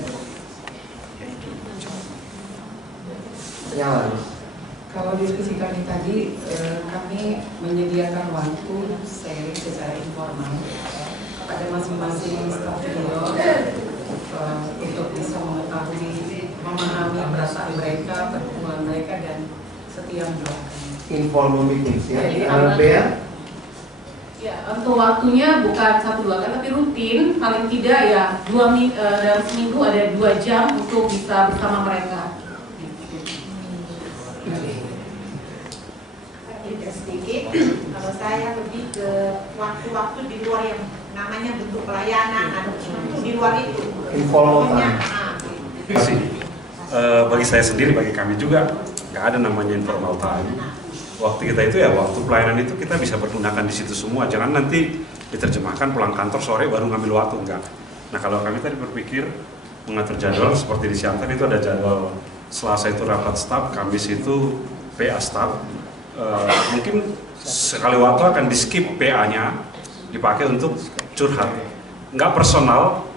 Nyala. Kalau diskusi kami tadi, kami menyediakan waktu sharing secara informal kepada masing-masing staf junior untuk bisa mengetahui, memahami perasaan mereka, pertemuan mereka, dan setiap belakang. Informal meetings ya. Jadi, Bea? Ya, untuk waktunya bukan 1-2 kali, tapi rutin, paling tidak ya dalam seminggu ada 2 jam untuk bisa bersama mereka. Sedikit, kalau saya lebih ke waktu-waktu di luar yang namanya bentuk pelayanan atau di luar itu. Informal time. Terima kasih. Bagi saya sendiri, bagi kami juga, nggak ada namanya informal time. Waktu kita itu ya waktu pelayanan itu kita bisa bergunakan di situ semua. Jangan nanti diterjemahkan pulang kantor sore baru ngambil waktu, enggak. Nah kalau kami tadi berpikir mengatur jadwal seperti di Siantar itu ada jadwal Selasa itu rapat staf, Kamis itu PA staf. Mungkin sekali waktu akan di skip PA-nya, dipakai untuk curhat, nggak personal.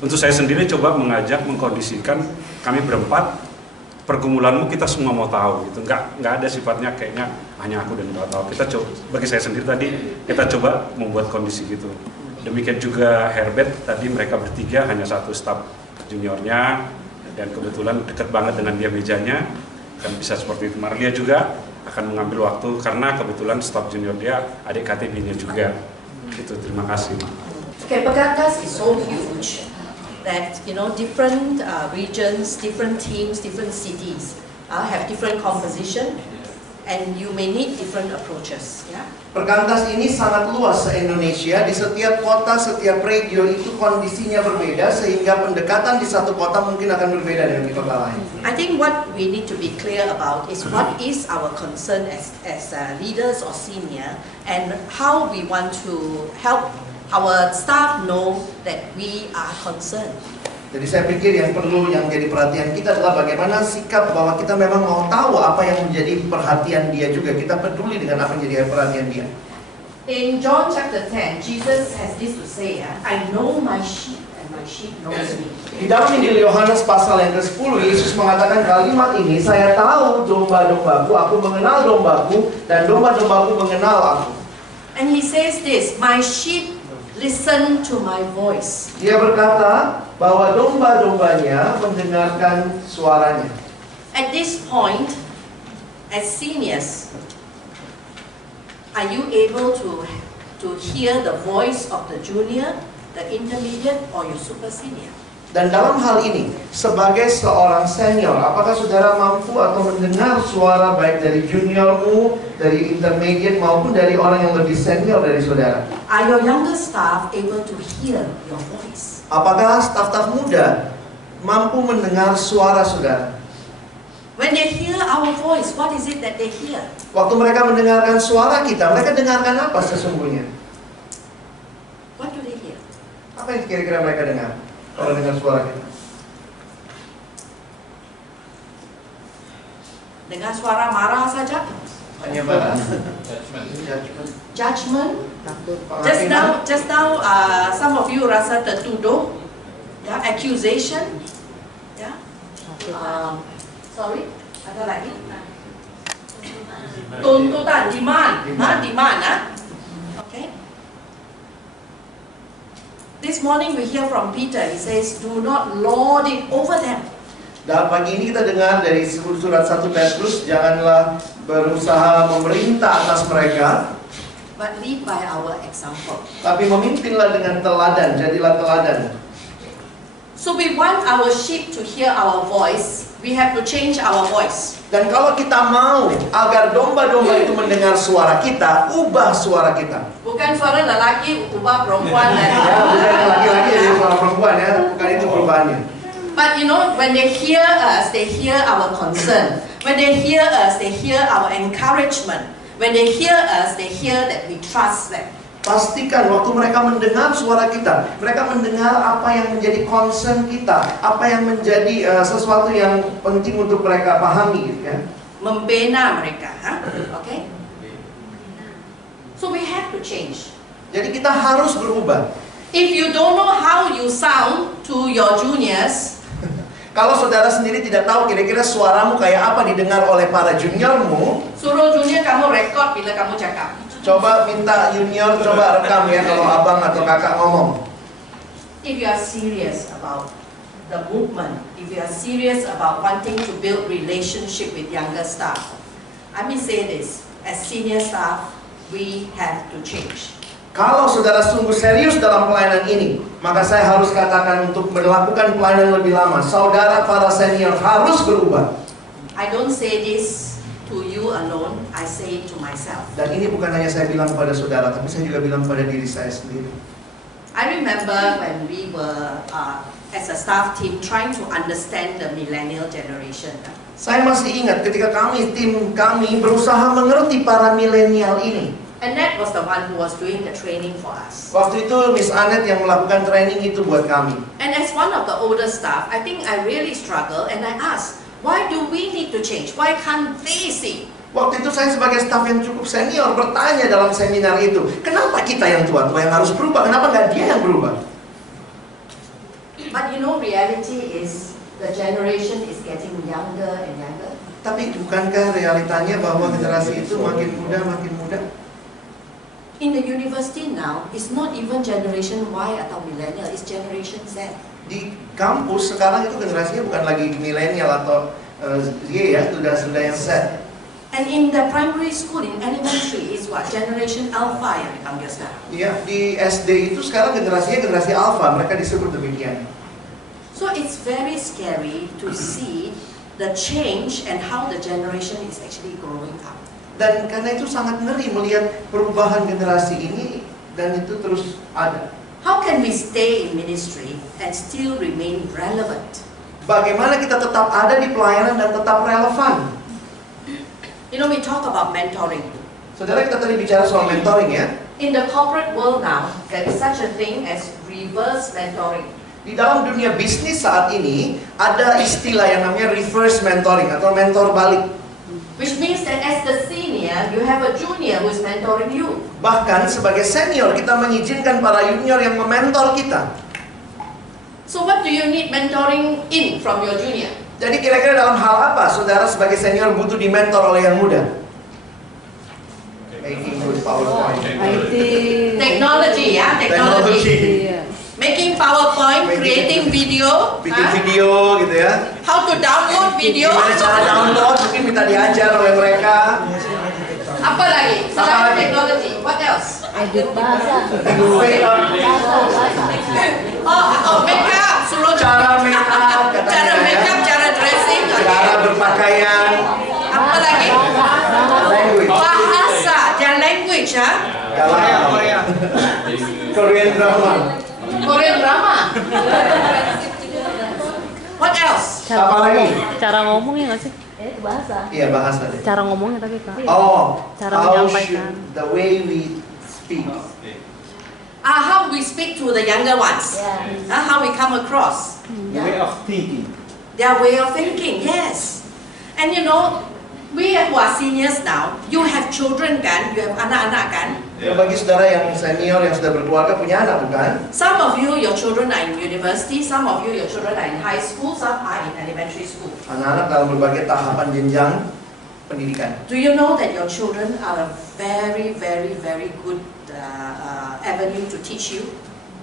Untuk saya sendiri coba mengajak, mengkondisikan kami berempat, pergumulanmu kita semua mau tahu gitu, nggak ada sifatnya kayaknya hanya aku dan nggak tahu. Kita coba, bagi saya sendiri tadi kita coba membuat kondisi gitu. Demikian juga Herbert tadi, mereka bertiga hanya satu staf juniornya dan kebetulan dekat banget dengan dia mejanya, kan bisa seperti itu. Marlia juga akan mengambil waktu karena kebetulan staf junior dia adik KTB-nya juga. Itu, terima kasih. Okay, Perkantas is so huge that different regions, different teams, different cities have different composition, and you may need different approaches. Yeah. Perkantas ini sangat luas se-Indonesia. Di setiap kota, setiap regio itu kondisinya berbeda, sehingga pendekatan di satu kota mungkin akan berbeda dengan di kota lain. I think what we need to be clear about is what is our concern as leaders or senior, and how we want to help our staff know that we are concerned. Jadi saya pikir yang jadi perhatian kita adalah bagaimana sikap bahwa kita memang mau tahu apa yang menjadi perhatian dia juga. Kita peduli dengan apa yang jadi perhatian dia. In John chapter 10, Jesus has this to say, I know my sheep and my sheep knows me. Di dalam Injil Yohanes pasal yang ke-10, Yesus mengatakan kalimat ini, saya tahu domba-dombaku, aku mengenal dombaku, dan domba-dombaku mengenal aku. And he says this, my sheep listen to my voice. Dia berkata bahwa domba-dombanya mendengarkan suaranya. At this point, as seniors, are you able to hear the voice of the junior, the intermediate, or your super senior? Dan dalam hal ini, sebagai seorang senior, apakah saudara mampu atau mendengar suara baik dari juniormu, dari intermediate, maupun dari orang yang lebih senior dari saudara? Are your younger staff able to hear your voice? Apakah staf-staf muda mampu mendengar suara saudara? When they hear our voice, what is it that they hear? Waktu mereka mendengarkan suara kita, mereka dengarkan apa sesungguhnya? What do they hear? Apa yang kira-kira mereka dengar kalau dengar suara kita? Dengar suara marah saja? Hanya marah. Judgment. Just now, some of you rasa tertuduh, ya, accusation, ya. Sorry, ada lagi? Tuntutan, demand, okay. This morning we hear from Peter. He says, "Do not lord it over them." Dalam pagi ini kita dengar dari surat 1 Petrus, janganlah berusaha memerintah atas mereka, but lead by our example. Tapi memimpinlah dengan teladan, jadilah teladan. So we want our sheep to hear our voice. We have to change our voice. Dan kalau kita mau agar domba-domba itu mendengar suara kita, ubah suara kita. Bukan suara lelaki, ubah perempuan. Ya, bukan laki-laki jadi suara perempuan ya, bukan itu perubahannya. But when they hear us, they hear our concern. When they hear us, they hear our encouragement. When they hear us, they hear that we trust them. Pastikan waktu mereka mendengar suara kita, mereka mendengar apa yang menjadi concern kita, apa yang menjadi sesuatu yang penting untuk mereka pahami, gitu kan? Membina mereka, okay? So we have to change. Jadi kita harus berubah. If you don't know how you sound to your juniors, Kalau saudara sendiri tidak tahu kira-kira suaramu kayak apa didengar oleh para juniormu, suruh junior kamu rekod bila kamu cakap. coba minta junior coba rekam ya kalau abang atau kakak ngomong. If you are serious about the movement, if you are serious about wanting to build relationship with younger staff, I may say this, as senior staff, we have to change. Kalau saudara sungguh serius dalam pelayanan ini, maka saya harus katakan untuk melakukan pelayanan lebih lama, saudara para senior harus berubah. I don't say this to you alone, I say it to myself. Dan ini bukan hanya saya bilang kepada saudara, tapi saya juga bilang pada diri saya sendiri. I remember when we were as a staff team trying to understand the millennial generation. Saya masih ingat ketika tim kami berusaha mengerti para milenial ini. And that was the one who was doing the training for us. Waktu itu Miss Annette yang melakukan training itu buat kami. And as one of the older staff, I think I really struggle and I asked, why do we need to change? Why can't they see? Waktu itu saya sebagai staff yang cukup senior bertanya dalam seminar itu, kenapa kita yang tua-tua yang harus berubah? Kenapa nggak dia yang berubah? But you know, reality is the generation is getting younger and younger. Tapi bukankah realitanya bahwa generasi itu makin muda, makin muda? In the university now, it's not even generation Y atau millennial, it's generation Z. Di kampus sekarang itu generasinya bukan lagi milenial atau Y ya, sudah yang Z. And in the primary school, in elementary, is what? Generation Alpha yang dipanggil sekarang. Iya, di SD itu sekarang generasinya generasi Alpha, mereka disebut demikian. So it's very scary to see the change and how the generation is actually growing up. Dan karena itu sangat ngeri melihat perubahan generasi ini dan itu terus ada. How can we stay in ministry and still remain relevant? Bagaimana kita tetap ada di pelayanan dan tetap relevan? You know, we talk about mentoring. Saudara, kita tadi bicara soal mentoring ya. In the corporate world now, there is such a thing as reverse mentoring. Di dalam dunia bisnis saat ini ada istilah yang namanya reverse mentoring atau mentor balik. Which means that as the senior, you have a junior who is mentoring you. Bahkan sebagai senior kita mengizinkan para junior yang mementor kita. So what do you need mentoring in from your junior? Jadi kira-kira dalam hal apa saudara sebagai senior butuh dimentor oleh yang muda? Making good PowerPoint. Technology ya, technology. Making PowerPoint, creating video, bikin video gitu ya. How to download video? Gimana cara download? Mungkin minta diajar oleh mereka. Apa lagi? Selain technology, what else? Edit bahasa. Oh, make up, suruh cara make up, cara make up, cara dressing, cara berpakaian. Apa lagi? Language. Bahasa, dan language ya. Korea. Korean drama. Korean drama. What else? Apa lagi? Cara ngomongnya nggak sih? Itu bahasa. Iya, bahasa deh. Cara ngomongnya tapi Kak. Oh, cara how menyampaikan. should the way we speak. How we speak to the younger ones. How we come across. The way of thinking. Their way of thinking, yes. And you know, we who are seniors now, you have children kan, you have anak-anak kan. Ya, bagi saudara yang senior yang sudah berkeluarga punya anak bukan? Some of you, your children are in university, some of you, your children are in high school, some are in elementary school. Anak-anak dalam berbagai tahapan jenjang pendidikan. Do you know that your children are a very, very, very good avenue to teach you?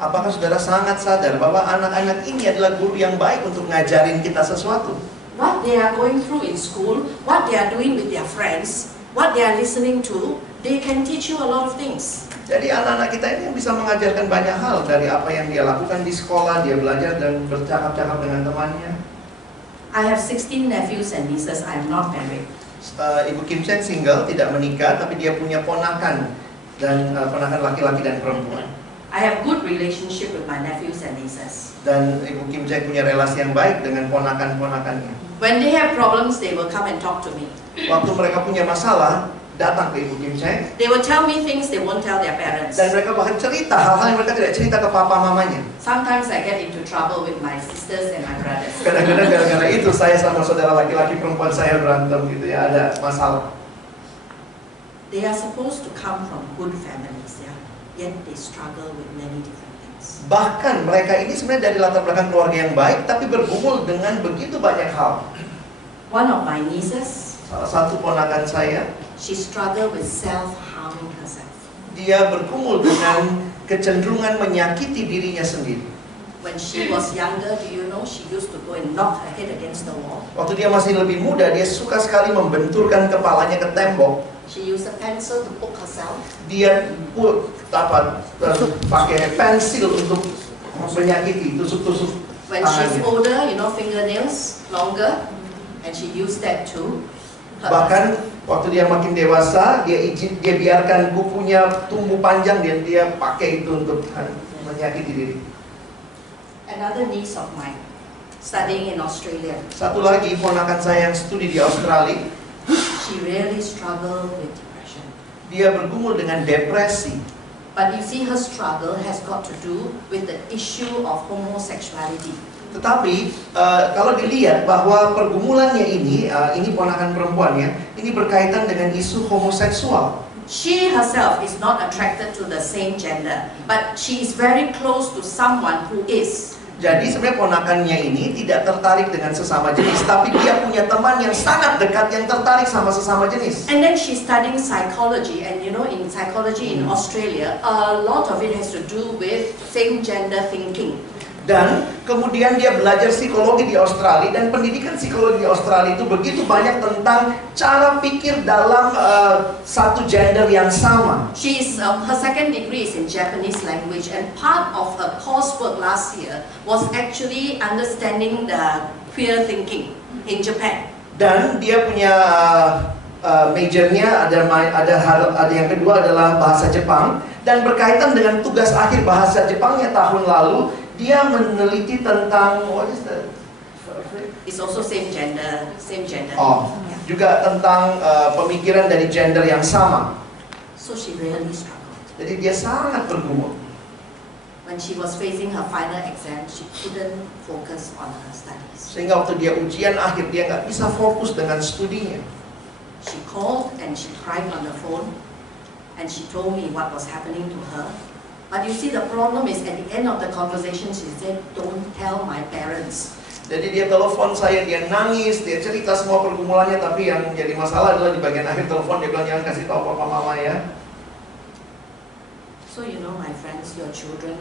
Apakah saudara sangat sadar bahwa anak-anak ini adalah guru yang baik untuk ngajarin kita sesuatu? What they are going through in school, what they are doing with their friends, what they are listening to, they can teach you a lot of things. Jadi anak-anak kita ini yang bisa mengajarkan banyak hal dari apa yang dia lakukan di sekolah, dia belajar dan bercakap-cakap dengan temannya. I have 16 nephews and nieces. I am not married. Ibu Kim Chen single, tidak menikah, tapi dia punya ponakan dan ponakan laki-laki dan perempuan. I have good relationship with my nephews and nieces. Dan Ibu Kim Chen punya relasi yang baik dengan ponakan-ponakannya. When they have problems, they will come and talk to me. Waktu mereka punya masalah, datang ke Ibu Kim Chen. They will tell me things they won't tell their parents. Dan mereka bahkan cerita hal-hal yang mereka tidak cerita ke papa mamanya. Sometimes I get into trouble with my sisters and my brothers. Kadang-kadang gara-gara itu saya sama saudara laki-laki perempuan saya berantem gitu ya, ada masalah. They are supposed to come from good families, yeah. Yet they struggle with many different things. things. Bahkan mereka ini sebenarnya dari latar belakang keluarga yang baik, tapi bergumul dengan begitu banyak hal. One of my nieces, Salah satu ponakan saya, she struggled with self-harming herself. dia bergumul dengan kecenderungan menyakiti dirinya sendiri. When she was younger, do you know, she used to go and knock her head against the wall. Waktu dia masih lebih muda, dia suka sekali membenturkan kepalanya ke tembok. She used a pencil to poke herself. Dia pakai pensil untuk menyakiti, tusuk-tusuk When she's tangannya. older, you know, fingernails longer, and she used that too. Bahkan waktu dia makin dewasa, dia biarkan kukunya tumbuh panjang dan dia pakai itu untuk menyakiti diri. Another niece of mine, studying in Australia. Satu lagi ponakan saya yang studi di Australia, She really struggled with depression. dia bergumul dengan depresi. But you see, her struggle has got to do with the issue of homosexuality. Tetapi kalau dilihat bahwa pergumulannya ini ponakan perempuannya, ini berkaitan dengan isu homoseksual. She herself is not attracted to the same gender, but she is very close to someone who is. Jadi sebenarnya ponakannya ini tidak tertarik dengan sesama jenis, tapi dia punya teman yang sangat dekat yang tertarik sama sesama jenis. And then she's studying psychology, and you know, in psychology in Australia, a lot of it has to do with same gender thinking. Dan kemudian dia belajar psikologi di Australia, dan pendidikan psikologi di Australia itu begitu banyak tentang cara pikir dalam satu gender yang sama. She's her second degree is in Japanese language, and part of her coursework last year was actually understanding the queer thinking in Japan. Dan dia punya majornya ada yang kedua adalah bahasa Jepang, dan berkaitan dengan tugas akhir bahasa Jepangnya tahun lalu, dia meneliti tentang what is that? It's also same gender. Oh, juga tentang pemikiran dari gender yang sama. So she really struggled. Jadi dia sangat bergumul. When she was facing her final exam, she couldn't focus on her studies. Sehingga waktu dia ujian akhir, dia nggak bisa fokus dengan studinya. She called and she cried on the phone, and she told me what was happening to her. But you see, the problem is at the end of the conversation, she said, "Don't tell my parents." Jadi dia telepon saya, dia nangis, dia cerita semua pergumulannya, tapi yang jadi masalah adalah di bagian akhir telepon dia bilang, jangan kasih tahu papa mama ya. So you know, my friends, your children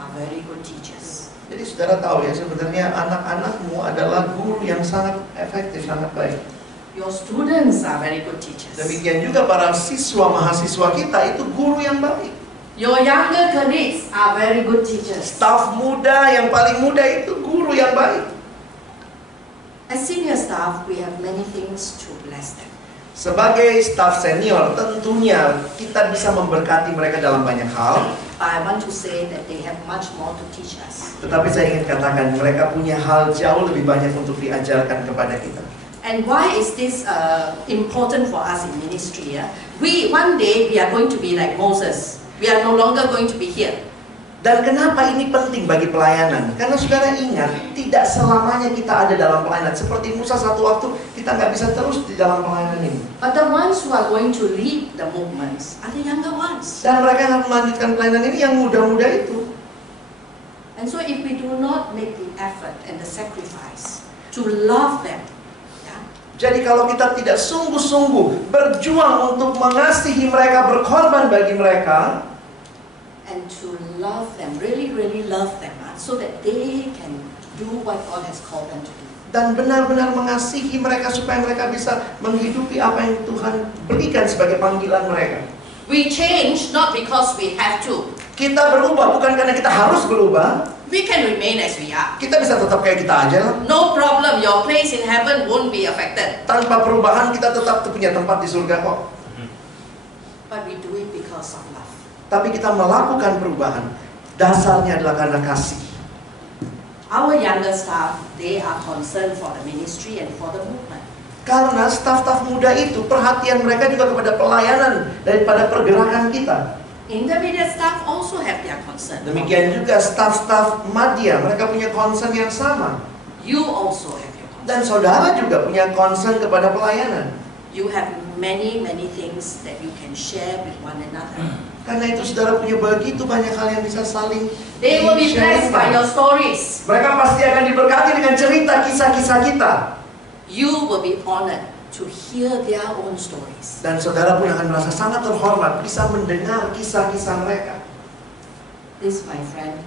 are very good teachers. Jadi saudara tahu ya, sebenarnya anak-anakmu adalah guru yang sangat efektif, sangat baik. Your students are very good teachers. Demikian juga para siswa mahasiswa kita itu guru yang baik. Your younger colleagues are very good teachers. Staf muda yang paling muda itu guru yang baik. As senior staff, we have many things to bless them. Sebagai staf senior, tentunya kita bisa memberkati mereka dalam banyak hal. But I want to say that they have much more to teach us. Tetapi saya ingin katakan, mereka punya hal jauh lebih banyak untuk diajarkan kepada kita. And why is this important for us in ministry? One day we are going to be like Moses. We are no longer going to be here. Dan kenapa ini penting bagi pelayanan? Karena saudara ingat, tidak selamanya kita ada dalam pelayanan. Seperti Musa satu waktu, kita nggak bisa terus di dalam pelayanan ini. But the ones who are going to lead the movements are the younger ones. Dan mereka yang melanjutkan pelayanan ini yang muda-muda itu. And so if we do not make the effort and the sacrifice to love them, jadi kalau kita tidak sungguh-sungguh berjuang untuk mengasihi mereka, berkorban bagi mereka, and to love them, really love them, so that they can do what God has called them to do. Dan benar-benar mengasihi mereka supaya mereka bisa menghidupi apa yang Tuhan berikan sebagai panggilan mereka. We change not because we have to. Kita berubah bukan karena kita harus berubah. We can remain as we are. Kita bisa tetap kayak kita aja lah. No problem, your place in heaven won't be affected. Tanpa perubahan kita tetap punya tempat di surga kok. But we do it because of love. Tapi kita melakukan perubahan, dasarnya adalah karena kasih. Our younger staff, they are concerned for the ministry and for the movement. Karena staf-staf muda itu perhatian mereka juga kepada pelayanan daripada pergerakan kita. Intermediate staff also have their concern. Demikian juga staf-staf madya, mereka punya concern yang sama. You also have your concern. Dan saudara juga punya concern kepada pelayanan. You have many things that you can share with one another. Karena itu saudara punya begitu banyak hal yang bisa saling They will be blessed by your stories. Mereka pasti akan diberkati dengan cerita kisah-kisah kita. You will be honored to hear their own stories. Dan saudara pun akan merasa sangat terhormat bisa mendengar kisah-kisah mereka. This, my friend,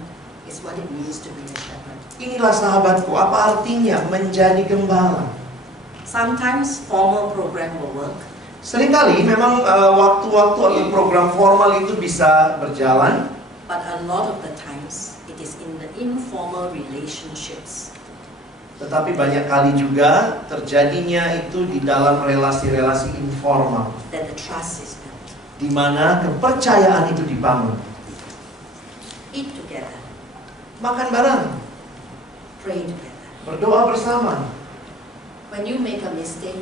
is what it means to be a shepherd. Inilah sahabatku, apa artinya menjadi gembala? Sometimes formal program will work. Seringkali memang waktu-waktu atau program formal itu bisa berjalan. But a lot of the times, it is in the informal relationships. Tetapi banyak kali juga terjadinya itu di dalam relasi-relasi informal. That the trust is built. Di mana kepercayaan itu dibangun. Eat together. Makan bareng. Pray together. Berdoa bersama. When you make a mistake,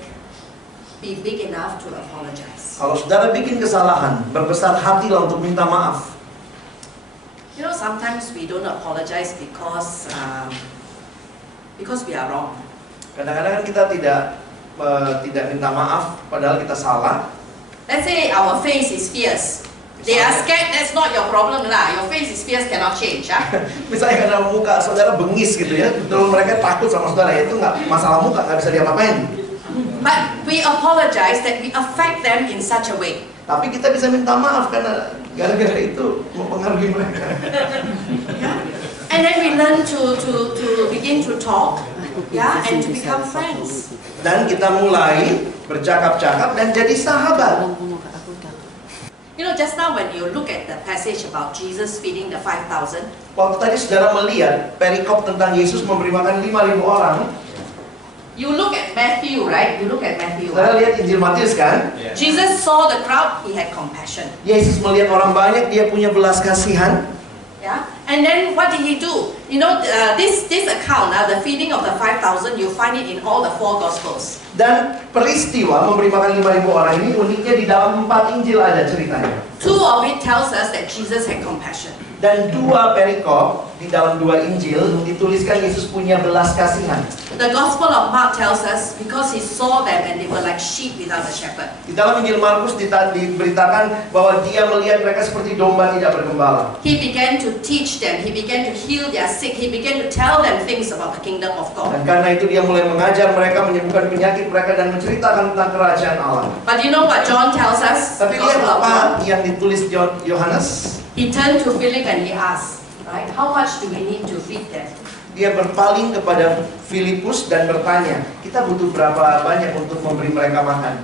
be big enough to apologize. Kalau saudara bikin kesalahan, berbesar hatilah untuk minta maaf. You know, sometimes we don't apologize because we are wrong. Kadang-kadang kan kita tidak minta maaf padahal kita salah. Let's say our face is fierce. They are scared, that's not your problem lah. Your face is fierce, cannot change. Misalnya karena muka saudara bengis gitu ya, betul mereka takut sama saudara, itu nggak masalah muka, nggak bisa diapa-apain. But we apologize that we affect them in such a way. Tapi kita bisa minta maaf karena gara-gara itu mempengaruhi mereka. And then we learn to begin to talk, and to become friends. Dan kita mulai bercakap-cakap dan jadi sahabat. You know, just now when you look at the passage about Jesus feeding the 5,000, waktu tadi saudara melihat perikop tentang Yesus memberi makan 5.000 orang. you look at Matthew, right? You look at Matthew. Saudara lihat Injil Matius kan? Jesus saw the crowd, he had compassion. Yesus melihat orang banyak, dia punya belas kasihan. Yeah, and then what did he do? You know, this account, the feeding of the 5,000, you find it in all the 4 Gospels. Dan peristiwa memberi makan 5.000 orang ini uniknya di dalam 4 Injil ada ceritanya. 2 of it tells us that Jesus had compassion. Dan 2 perikop di dalam 2 Injil dituliskan Yesus punya belas kasihan. The Gospel of Mark tells us because he saw them and they were like sheep without a shepherd. Di dalam Injil Markus diberitakan bahwa dia melihat mereka seperti domba tidak bergembala. He began to teach them, he began to heal their sick, he began to tell them things about the kingdom of God. Dan karena itu dia mulai mengajar mereka, menyembuhkan penyakit mereka dan menceritakan tentang kerajaan Allah. But you know what John tells us? Tapi lihat apa yang ditulis Yohanes? He turned to Philip and he asked, right, how much do we need to feed them? Dia berpaling kepada Filipus dan bertanya, kita butuh berapa banyak untuk memberi mereka makan?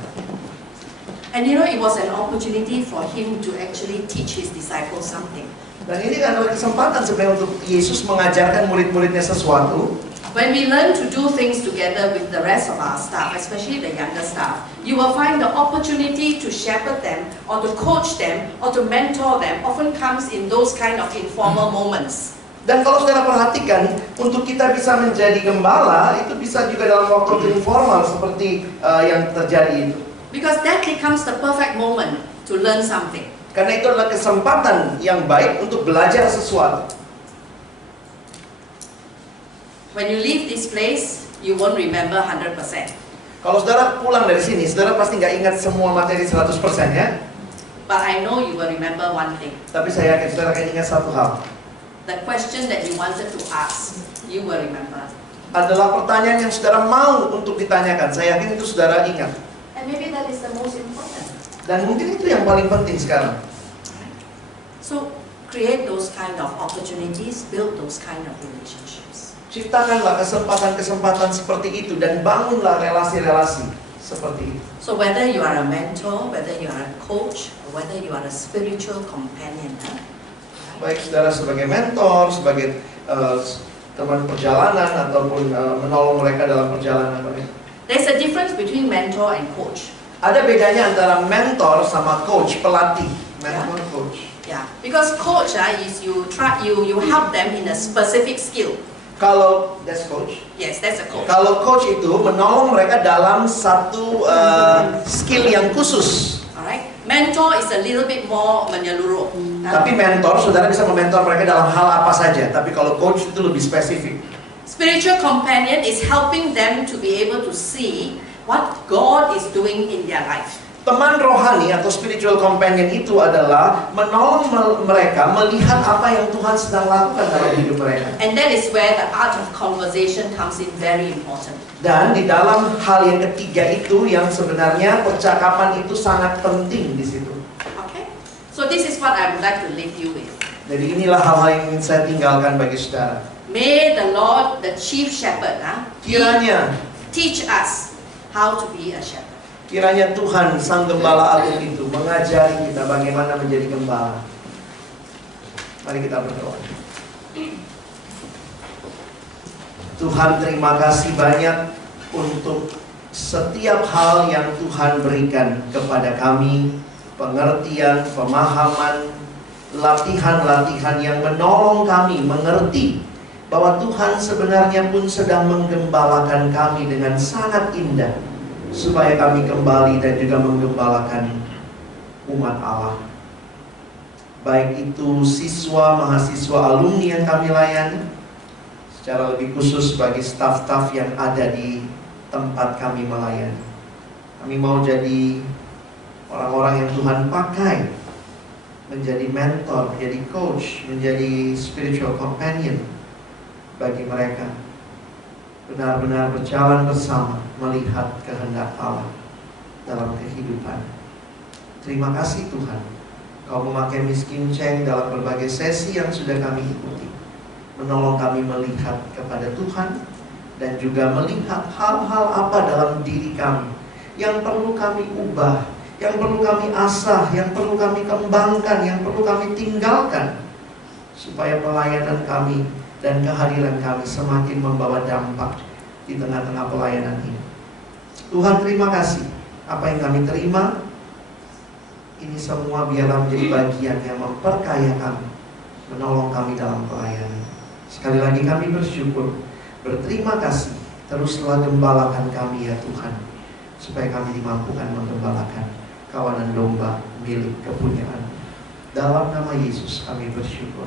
And you know, it was an opportunity for him to actually teach his disciples something. Dan ini adalah kesempatan sebenarnya untuk Yesus mengajarkan murid-muridnya sesuatu. When we learn to do things together with the rest of our staff, especially the younger staff, you will find the opportunity to shepherd them, or to coach them, or to mentor them, often comes in those kind of informal moments. Dan kalau saudara perhatikan, untuk kita bisa menjadi gembala, itu bisa juga dalam waktu informal seperti yang terjadi itu. Because that becomes the perfect moment to learn something. Karena itu adalah kesempatan yang baik untuk belajar sesuatu. When you leave this place, you won't remember 100%. Kalau saudara pulang dari sini, saudara pasti nggak ingat semua materi 100% ya. But I know you will remember one thing. Tapi saya yakin saudara akan ingat satu hal. The question that you wanted to ask, you will remember. Adalah pertanyaan yang saudara mau untuk ditanyakan. Saya yakin itu saudara ingat. And maybe that is the most important. Dan mungkin itu yang paling penting sekarang. So, create those kind of opportunities, build those kind of relationships. Ciptakanlah kesempatan-kesempatan seperti itu dan bangunlah relasi-relasi seperti itu. So whether you are a mentor, whether you are a coach, or whether you are a spiritual companion, baik saudara sebagai mentor, sebagai teman perjalanan ataupun menolong mereka dalam perjalanan mereka. There's a difference between mentor and coach. Ada bedanya antara mentor sama coach, pelatih. Mentor, coach. Yeah, because coach is you help them in a specific skill. Kalau that's coach. Yes, that's a coach. Kalau coach itu menolong mereka dalam satu skill yang khusus. Alright. Mentor is a little bit more menyeluruh. Tapi mentor, saudara bisa mementor mereka dalam hal apa saja. Tapi kalau coach itu lebih spesifik. Spiritual companion is helping them to be able to see what God is doing in their life. Teman rohani atau spiritual companion itu adalah menolong mereka melihat apa yang Tuhan sedang lakukan dalam hidup mereka. And that is where the art of conversation comes in very important. Dan di dalam hal yang ketiga itu yang sebenarnya percakapan itu sangat penting di situ. Okay? So this is what I would like to leave you with. Jadi inilah hal-hal yang ingin saya tinggalkan bagi saudara. May the Lord, the chief shepherd, kiranya teach us how to be a shepherd. Kiranya Tuhan Sang Gembala Agung itu mengajari kita bagaimana menjadi gembala. Mari kita berdoa. Tuhan, terima kasih banyak untuk setiap hal yang Tuhan berikan kepada kami. Pengertian, pemahaman, latihan-latihan yang menolong kami mengerti bahwa Tuhan sebenarnya pun sedang menggembalakan kami dengan sangat indah, supaya kami kembali dan juga menggembalakan umat Allah. Baik itu siswa, mahasiswa, alumni yang kami layani, secara lebih khusus bagi staf-staf yang ada di tempat kami melayani. Kami mau jadi orang-orang yang Tuhan pakai menjadi mentor, menjadi coach, menjadi spiritual companion bagi mereka. Benar-benar berjalan bersama melihat kehendak Allah dalam kehidupan. Terima kasih Tuhan, Kau memakai Miss Kim Cheng dalam berbagai sesi yang sudah kami ikuti, menolong kami melihat kepada Tuhan dan juga melihat hal-hal apa dalam diri kami yang perlu kami ubah, yang perlu kami asah, yang perlu kami kembangkan, yang perlu kami tinggalkan, supaya pelayanan kami dan kehadiran kami semakin membawa dampak di tengah-tengah pelayanan ini. Tuhan, terima kasih. Apa yang kami terima, ini semua biarlah menjadi bagian yang memperkaya kami, menolong kami dalam pelayanan. Sekali lagi kami bersyukur, berterima kasih. Teruslah gembalakan kami ya Tuhan, supaya kami dimampukan menggembalakan kawanan domba milik kepunyaan. Dalam nama Yesus kami bersyukur.